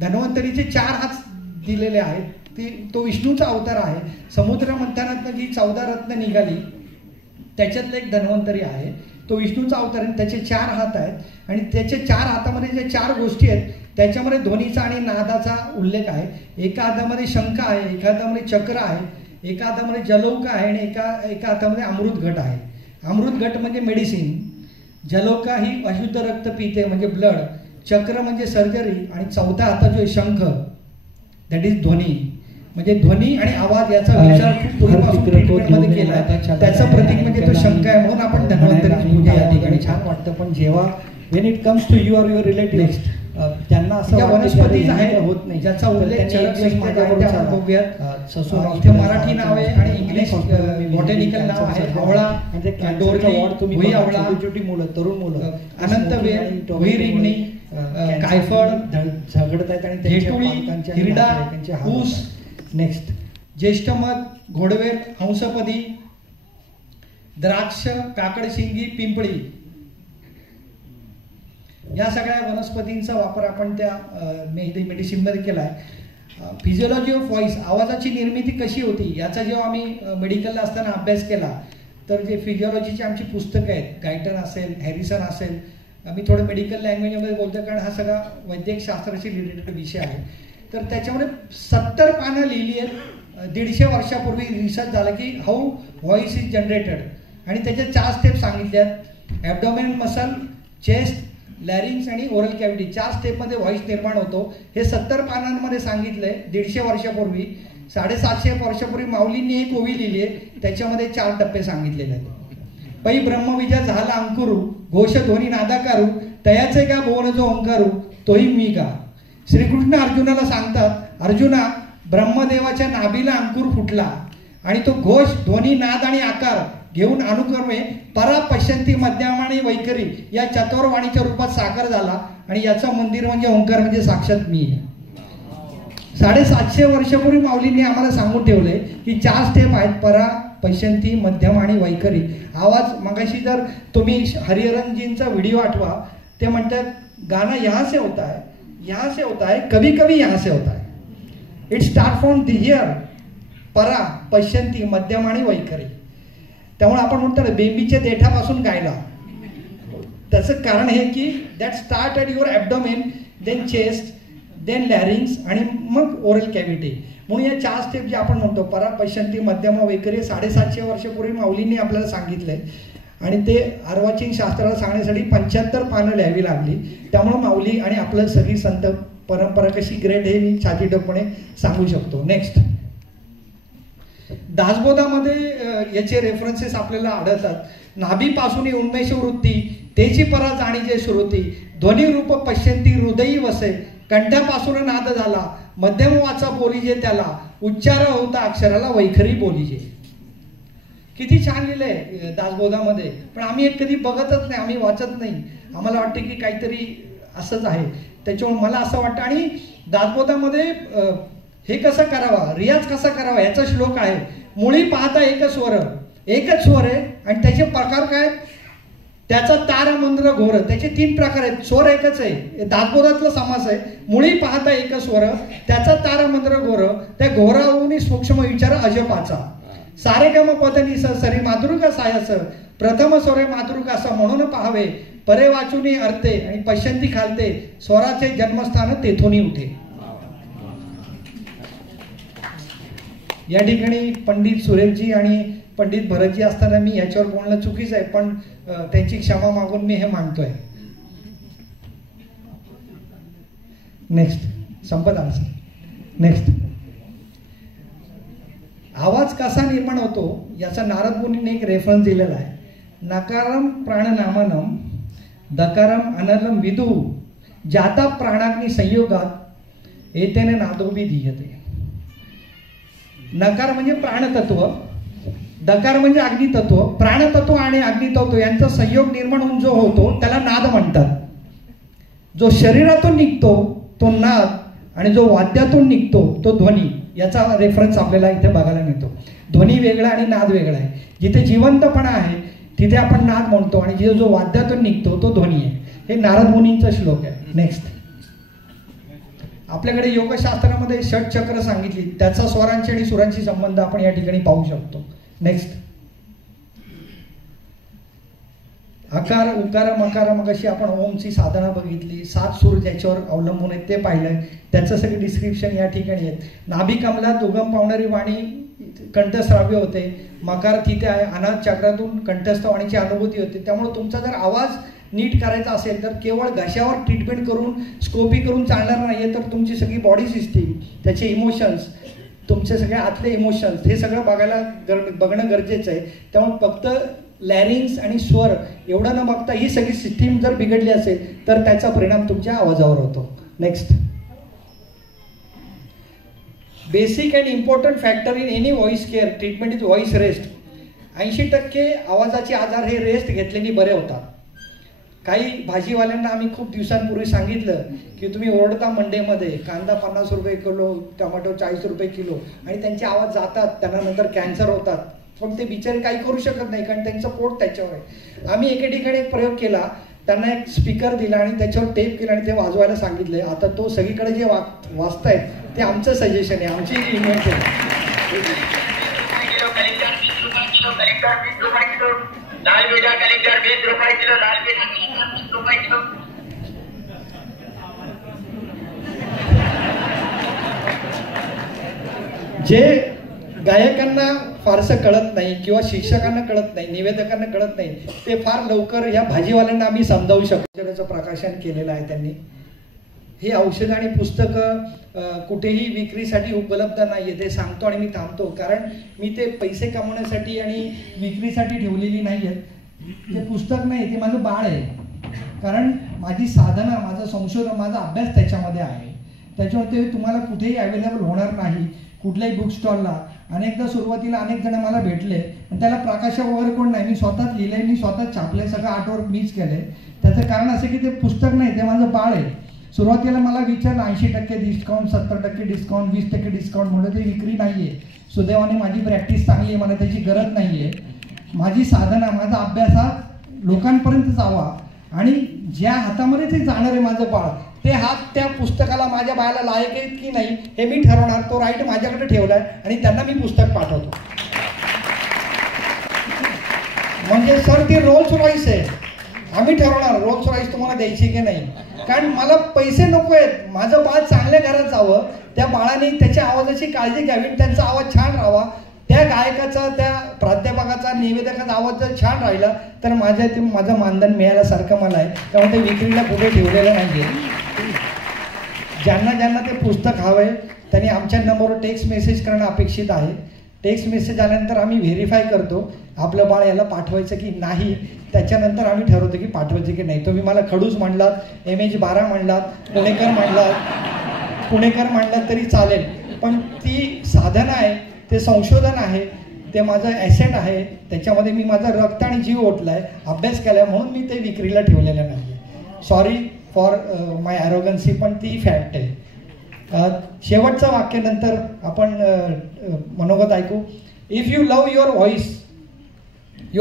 धन्वंतरीचे 4 हात दिलेले आहेत, तो विष्णूचा अवतार आहे. समुद्र मंथनातनं जी 14 रत्न निघाली त्याच्यातलं एक धन्वंतरी आहे, तो विष्णूचा अवतार आहे. त्याचे 4 हात आहेत आणि त्याचे 4 हातामध्ये जे 4 गोष्टी आहेत त्याच्यामध्ये ध्वनीचा आणि नादाचा उल्लेख आहे. एका हातामध्ये शंख आहे, एका हातामध्ये चक्र आहे, एका हातामध्ये जलौका आहे आणि एका हातामध्ये अमृत घट आहे. अमृत घट म्हणजे मेडिसिन, जलौका ही अशुद्ध रक्त पिते म्हणजे ब्लड, चक्र म्हणजे सर्जरी आणि 4था हातात जो शंख दॅट इज ध्वनी. म्हणजे ध्वनी आणि आवाज याचा विचार खूप पूर्वीपासून ट्रीटमेंटमध्ये केला आहे. त्याचं प्रतीक म्हणजे तो शंख आहे, म्हणून आपण धन्वंतरी पूजा या ठिकाणी छान वाटतं. पण जेव्हा when it comes to your relative त्यांना असं वनस्पतीज आहे होत नाही, ज्याचा उल्लेख इथे मराठी नाव आहे आणि इंग्लिश बॉटॅनिकल नाव आहे. आवळा म्हणजे तुम्ही आवळा, छोटी मुलं, तरुण मुलं, अनंत वेल, भुईरिंगणी, कायफळ, झगडत आहेत आणि घेटुळी, हिरडा, ऊस. नेक्स्ट ज्येष्ठमध, घोडवेल, हंसपदी, द्राक्ष, काकडशिंगी, पिंपळी, या सगळ्या वनस्पतींचा वापर आपण त्या मेडिसिनमध्ये केला आहे. फिजिओलॉजी ऑफ व्हॉइस, आवाजाची निर्मिती कशी होती याचा जेव्हा आम्ही मेडिकलला असताना अभ्यास केला तर जे फिजिओलॉजीची आमची पुस्तकं आहेत, गायटन असेल, हॅरिसन असेल, मी थोडं मेडिकल लँग्वेजमध्ये बोलतो कारण हा सगळा वैद्यक शास्त्राशी रिलेटेड विषय आहे. तर त्याच्यामध्ये 70 पानं लिहिली आहेत. 150 वर्षापूर्वी रिसर्च झाला की हाऊ व्हॉइस इज जनरेटेड आणि त्याच्या 4 स्टेप सांगितल्यात. ॲब्डोमेन मसल, चेस्ट, लॅरिंग्स आणि ओरल कॅव्हिटी, 4 स्टेपमध्ये व्हॉइस निर्माण होतो. हे 70 पानांमध्ये सांगितलंय 150 वर्षापूर्वी. 750 वर्षापूर्वी माऊलींनी एक ओवी लिहिली आहे, त्याच्यामध्ये 4 टप्पे सांगितलेले आहेत. पै ब्रह्मविजय झाला अंकुरू, घोष ध्वनी नादाकारू, तयाचे का भुवन जो ओंकारू, तोही मी का. श्रीकृष्ण अर्जुनाला सांगतात, अर्जुना ब्रह्मदेवाच्या नाभीला अंकुर फुटला आणि तो घोष, ध्वनी, नाद आणि आकार घेऊन अनुक्रमे परा, पश्यंती, मध्यम आणि वैखरी या चतुर्वाणीच्या रूपात साकार झाला आणि याचं मंदिर म्हणजे ओंकार म्हणजे साक्षात मी आहे. 750 वर्षापूर्वी माऊलींनी आम्हाला सांगून ठेवलंय की 4 स्टेप आहेत, परा, पश्यंती, मध्यम आणि वैखरी. आवाज मगाशी जर तुम्ही हरिहरनजींचा व्हिडिओ आठवा, ते म्हणतात गाना यहाँ से होता है, यहाँ से होता है, कभी कभी यहाँ से होता है. It start from the here, परा, पश्यंती, मध्यम आणि वैखरी. त्यामुळे आपण म्हणतो ना बेंबीच्या देठापासून गायला, त्याचं कारण हे की that start at your abdomen, then chest, then larynx आणि मग ओरल कॅव्हिटी. म्हणून या 4 स्टेप जे आपण म्हणतो परा, पश्यंती, मध्यम, वैखरी, 750 वर्षापूर्वी माऊलींनी आपल्याला सांगितलंय आणि ते अर्वाचीन शास्त्राला सांगण्यासाठी 75 पानं लिहावी लागली. त्यामुळे माऊली आणि आपलं सगळी संत परंपरा कशी ग्रेट हे मी छातीटोपणे सांगू शकतो. नेक्स्ट दासबोधामध्ये याचे रेफरन्सेस आपल्याला आढळतात. नाभीपासून उन्मेष वृत्ती, तेची परा जाणीजे श्रुती, ध्वनी रूप पश्यंती, हृदयी वसे, कंठापासून नाद झाला, मध्यम वाचा बोलीजे त्याला, उच्चार होता अक्षराला, वैखरी बोलीजे. किती छान लिहिलंय दासबोधामध्ये, पण आम्ही एक कधी बघतच नाही, आम्ही वाचत नाही. आम्हाला वाटतं की काहीतरी असंच आहे. त्याच्यामुळे मला असं वाटतं. आणि दासबोधामध्ये हे कसं करावा, रियाज कसा करावा याचा श्लोक आहे. मुळी पाहता एकच स्वर आहे आणि त्याचे प्रकार काय, त्याचा तार मंद्र घोर, त्याचे 3 प्रकार आहेत. स्वर एकच आहे, दासबोधातला समास आहे. मुळी पाहता एकच स्वर, त्याचा तार मंद्र घोर, त्या घोराहून सूक्ष्म विचार अजपाचा. सारे गम पदनी सरी मातृका सायस, प्रथम स्वरे मातृका असं म्हणून पाहावे, परे वाचुनी अर्थे आणि पश्यंती खालते, स्वराचे जन्मस्थान तेथोनी उठे. या ठिकाणी पंडित सुरेशजी आणि पंडित भरतजी असताना मी याच्यावर बोलणं चुकीचं आहे, पण त्यांची क्षमा मागून मी हे मानतोय. नेक्स्ट संपत आला. नेक्स्ट आवाज कसा निर्माण होतो याचा नारद मुनीने एक रेफरन्स दिलेला आहे. नकारम प्राणनामनम, दकारम अनलम विदु, जाता प्राणाग्नी संयोगात एतेने नादोबी दीयते. नकार म्हणजे प्राणतत्व, दकार म्हणजे अग्नितत्व. प्राणतत्व आणि अग्नितत्व यांचा संयोग निर्माण होऊन जो होतो त्याला नाद म्हणतात. जो शरीरातून निघतो तो नाद आणि जो वाद्यातून निघतो तो ध्वनी. याचा रेफरन्स आपल्याला इथे बघायला मिळतो. ध्वनी वेगळा आणि नाद वेगळा आहे. जिथे जिवंतपणा आहे तिथे आपण नाद म्हणतो आणि जिथे जो वाद्यातून निघतो तो ध्वनी आहे. हे नारद मुनींचा श्लोक आहे. नेक्स्ट आपल्याकडे योगशास्त्रामध्ये षटचक्र सांगितली, त्याचा स्वरांची आणि सुरांशी संबंध आपण या ठिकाणी पाहू शकतो. नेक्स्ट आकार, उकार, मकार. मग अशी आपण ओमची साधना बघितली, 7 सूर ज्याच्यावर अवलंबून आहेत ते पाहिलंय. त्याचं सगळं डिस्क्रिप्शन या ठिकाणी आहेत. नाभी कमलात उगम पावणारी वाणी कंठश्राव्य होते. मकार तिथे आहे, अनाथ चक्रातून कंठस्थ वाणीची अनुभूती होते. त्यामुळे तुमचा जर आवाज नीट करायचा असेल तर केवळ घशावर ट्रीटमेंट करून स्कोपी करून चालणार नाहीये, तर तुमची सगळी बॉडी सिस्टीम, त्याचे इमोशन्स, तुमचे सगळे आतले इमोशन्स हे सगळं बघणं गरजेचं आहे. त्यामुळे फक्त लॅरिंग्स आणि स्वर एवढं न बघता ही सगळी सिस्टीम जर बिघडली असेल तर त्याचा परिणाम तुमच्या आवाजावर होतो. Next, basic and important factor in any voice care treatment is voice rest. 80% आवाजाचे आजार हे रेस्ट घेतल्याने बरे होतात. काही भाजीवाल्यांना आम्ही खूप दिवसांपूर्वी सांगितलं की तुम्ही ओरडता मंडेमध्ये, कांदा 50 रुपये किलो, टोमॅटो 40 रुपये किलो, आणि त्यांचे आवाज जातात, त्यांना नंतर कॅन्सर होतात. पण ते बिचारे काही करू शकत नाही कारण त्यांचं पोट त्याच्यावर आहे. आम्ही एके ठिकाणी एक प्रयोग केला, त्यांना एक स्पीकर दिला आणि त्याच्यावर टेप केला आणि ते वाजवायला सांगितले. आता तो सगळीकडे जे वाजतायत ते आमचं सजेशन आहे, आमची इमेज आहे. जे गायकांना फारसं कळत नाही किंवा शिक्षकांना कळत नाही, निवेदकांना कळत नाही, ते फार लवकर या भाजीवाल्यांना आम्ही समजावू शकतो. त्याचं प्रकाशन केलेलं आहे त्यांनी. हे औषधं आणि पुस्तकं कुठेही विक्रीसाठी उपलब्ध नाही आहे, ते सांगतो आणि मी थांबतो. कारण मी ते पैसे कमवण्यासाठी आणि विक्रीसाठी ठेवलेली नाही आहेत. ते पुस्तक नाही, ते माझं बाळ आहे. कारण माझी साधना, माझं संशोधन, माझा अभ्यास त्याच्यामध्ये आहे. त्याच्यामुळे ते तुम्हाला कुठेही अवेलेबल होणार नाही, कुठल्याही बुक स्टॉलला. अनेकदा सुरुवातीला अनेक जण मला भेटले आणि त्याला प्रकाशक वगैरे कोण नाही, मी स्वतःच लिहिलंय, मी स्वतःच छापलंय, सगळं आर्टवर्क मीच केलंय. त्याचं कारण असं की ते पुस्तक नाही, ते माझं बाळ आहे. सुरुवातीला मला विचारलं 80% डिस्काउंट, 70% डिस्काउंट, 20% डिस्काउंट, म्हणून ते विक्री नाही आहे. सुदैवाने माझी प्रॅक्टिस चांगली आहे, मला त्याची गरज नाही आहे. माझी साधना, माझा अभ्यास हा लोकांपर्यंत जावा आणि ज्या हातामध्ये ते जाणार आहे माझं बाळ, ते हात त्या पुस्तकाला माझ्या बाळाला लायक आहेत की नाही हे मी ठरवणार. तो राईट माझ्याकडे ठेवलाय आणि त्यांना मी पुस्तक पाठवतो. म्हणजे सर ती रोल्स रॉईस आहे, आम्ही ठरवणार रोल्स रॉईस तुम्हाला द्यायची की नाही. कारण मला पैसे नको आहेत, माझं बाळ चांगल्या घरात जावं, त्या बाळाने त्याच्या आवाजाची काळजी घ्यावी, त्यांचा आवाज छान राहावा. त्या गायकाचा, त्या प्राध्यापकाचा, निवेदकाचा आवाज जर छान राहिला तर माझं मानधन मिळाल्यासारखं मला आहे. त्यामुळे ते विक्रीला कुठे ठेवलेलं नाही आहे. ज्यांना ज्यांना ते पुस्तक हवं आहे त्यांनी आमच्या नंबरवर टेक्स्ट मेसेज करणं अपेक्षित आहे. टेक्स्ट मेसेज आल्यानंतर आम्ही व्हेरीफाय करतो आपलं बाळ याला पाठवायचं की नाही. त्याच्यानंतर आम्ही ठरवतो की पाठवायचं की नाही. तुम्ही मला खडूस म्हणलात, MH12 म्हणलात, पुणेकर म्हणलात तरी चालेल, पण ती साधना आहे, ते संशोधन आहे, ते माझं ॲसेट आहे. त्याच्यामध्ये मी माझं रक्त आणि जीव ओतला आहे, अभ्यास केला आहे, म्हणून मी ते विक्रीला ठेवलेलं नाही आहे. सॉरी फॉर माय ॲरोगन्सी, पण ती फॅक्ट आहे. शेवटचं वाक्य नंतर आपण मनोगत ऐकू. If you love your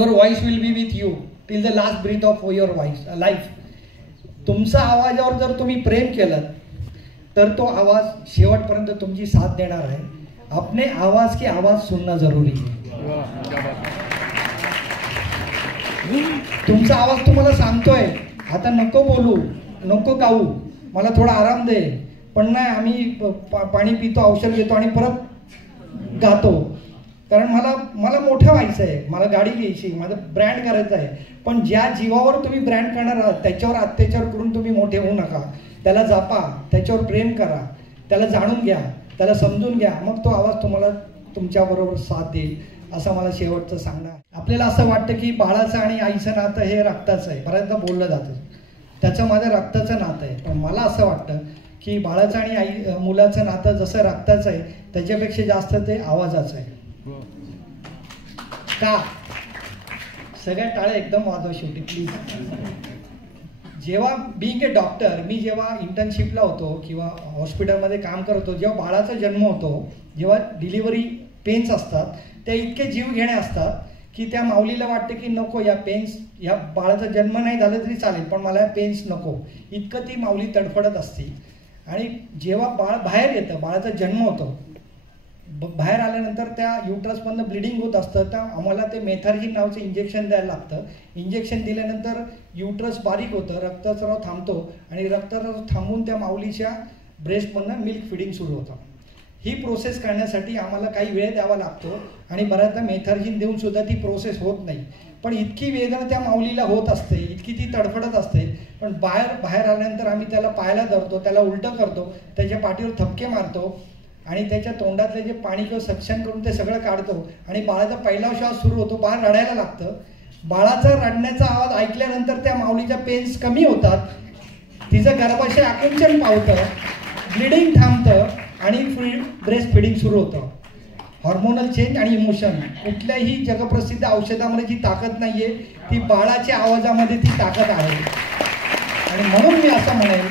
voice will be with you till the last breath of your life. तुमचा आवाजावर जर तुम्ही प्रेम केलं तर तो आवाज शेवटपर्यंत तुमची साथ देणार आहे. अपने आवाज की आवाज सुनना जरुरी है. तुमचा आवाज तुम्हाला सांगतोय आता नको बोलू, नको गाऊ, मला थोडा आराम दे, पण नाही, आम्ही पाणी पितो, औषध घेतो आणि परत गातो. कारण मला मोठं व्हायचं आहे, मला गाडी घ्यायची, माझं ब्रँड करायचं आहे. पण ज्या जीवावर तुम्ही ब्रँड करणार आहात त्याच्यावर अत्याचार करून तुम्ही मोठे होऊ नका. त्याला जपा, त्याच्यावर प्रेम करा, त्याला जाणून घ्या, त्याला समजून घ्या, मग तो आवाज तुम्हाला तुमच्याबरोबर साथ देईल, असं मला शेवटचं सांगणं आहे. आपल्याला असं वाटतं की बाळाचं आणि आईचं नातं हे रक्ताचं आहे, बऱ्याचदा बोललं जातं, त्याचं माझं रक्ताचं नातं आहे. पण मला असं वाटतं की बाळाचं आणि मुलाचं नातं जसं रक्ताचं आहे त्याच्यापेक्षा जास्त ते आवाजाचं आहे. का? सगळ्या टाळ्या एकदम वाजवा शेवटी प्लीज. जेव्हा बिंग ए डॉक्टर, मी जेव्हा इंटर्नशिपला होतो किंवा हॉस्पिटलमध्ये काम करतो, जेव्हा बाळाचा जन्म होतो, जेव्हा डिलिव्हरी पेन्स असतात, ते इतके जीव घेणे असतात की त्या माऊलीला वाटतं की नको, या बाळाचा जन्म नाही झाला तरी चालेल, पण मला या पेन्स नको, इतकं ती माऊली तडफडत असते. आणि जेव्हा बाळ बाहेर येतं, बाळाचा जन्म होतो, बाहेर आल्यानंतर त्या युट्रसमधनं ब्लिडिंग होत असतं, तर आम्हाला ते मेथार्जिन नावाचं इंजेक्शन द्यायला लागतं. इंजेक्शन दिल्यानंतर युट्रस बारीक होतं, रक्तस्राव थांबतो आणि रक्तस्राव थांबून त्या माऊलीच्या ब्रेस्टमधनं मिल्क फिडिंग सुरू होतं. ही प्रोसेस करण्यासाठी आम्हाला काही वेळ द्यावा लागतो आणि बऱ्याचदा मेथार्जिन देऊन सुद्धा ती प्रोसेस होत नाही. पण इतकी वेदना त्या माऊलीला होत असते, इतकी ती तडफडत असते. पण बाहेर आल्यानंतर आम्ही त्याला पायाला धरतो, त्याला उलटं करतो, त्याच्या पाठीवर थपके मारतो आणि त्याच्या तोंडातले जे पाणी किंवा सक्शन करून ते सगळं काढतो आणि बाळाचा पहिला श्वास सुरू होतो, बाळ रडायला लागतं. बाळाचा रडण्याचा आवाज ऐकल्यानंतर त्या माऊलीच्या पेन्स कमी होतात, तिचं गर्भाशय आकुंचन पावतं, ब्लिडिंग थांबतं आणि ब्रेस्ट फिडिंग सुरू होतं. हॉर्मोनल चेंज आणि इमोशन, कुठल्याही जगप्रसिद्ध औषधामध्ये जी ताकद नाही आहे ती बाळाच्या आवाजामध्ये ती ताकद आहे. आणि म्हणून मी असं म्हणेन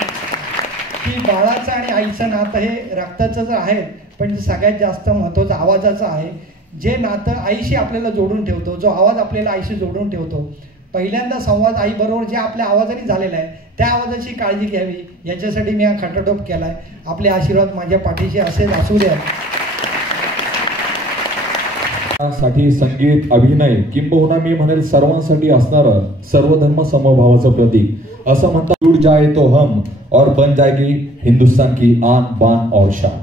की बाळाचं आणि आईचं नातं हे रक्ताचं तर आहे, पण सगळ्यात जास्त महत्त्वाचं आवाजाचं आहे. जे नातं आईशी आपल्याला जोडून ठेवतो, जो आवाज आपल्याला आईशी जोडून ठेवतो, पहिल्यांदा संवाद आईबरोबर जे आपल्या आवाजाने झालेला आहे त्या आवाजाची काळजी घ्यावी, याच्यासाठी मी हा खटाटोप केला आहे. आपले आशीर्वाद माझ्या पाठीशी असेच असू द्या. साठी संगीत, अभिनय किंबहुना मी म्हणेल सर्वांसाठी असणारं सर्वधर्म समभावाचं प्रतीक. असं म्हणतात, जुड जाए तो हम और बन जाएगी हिंदुस्तान की आन बान और शान.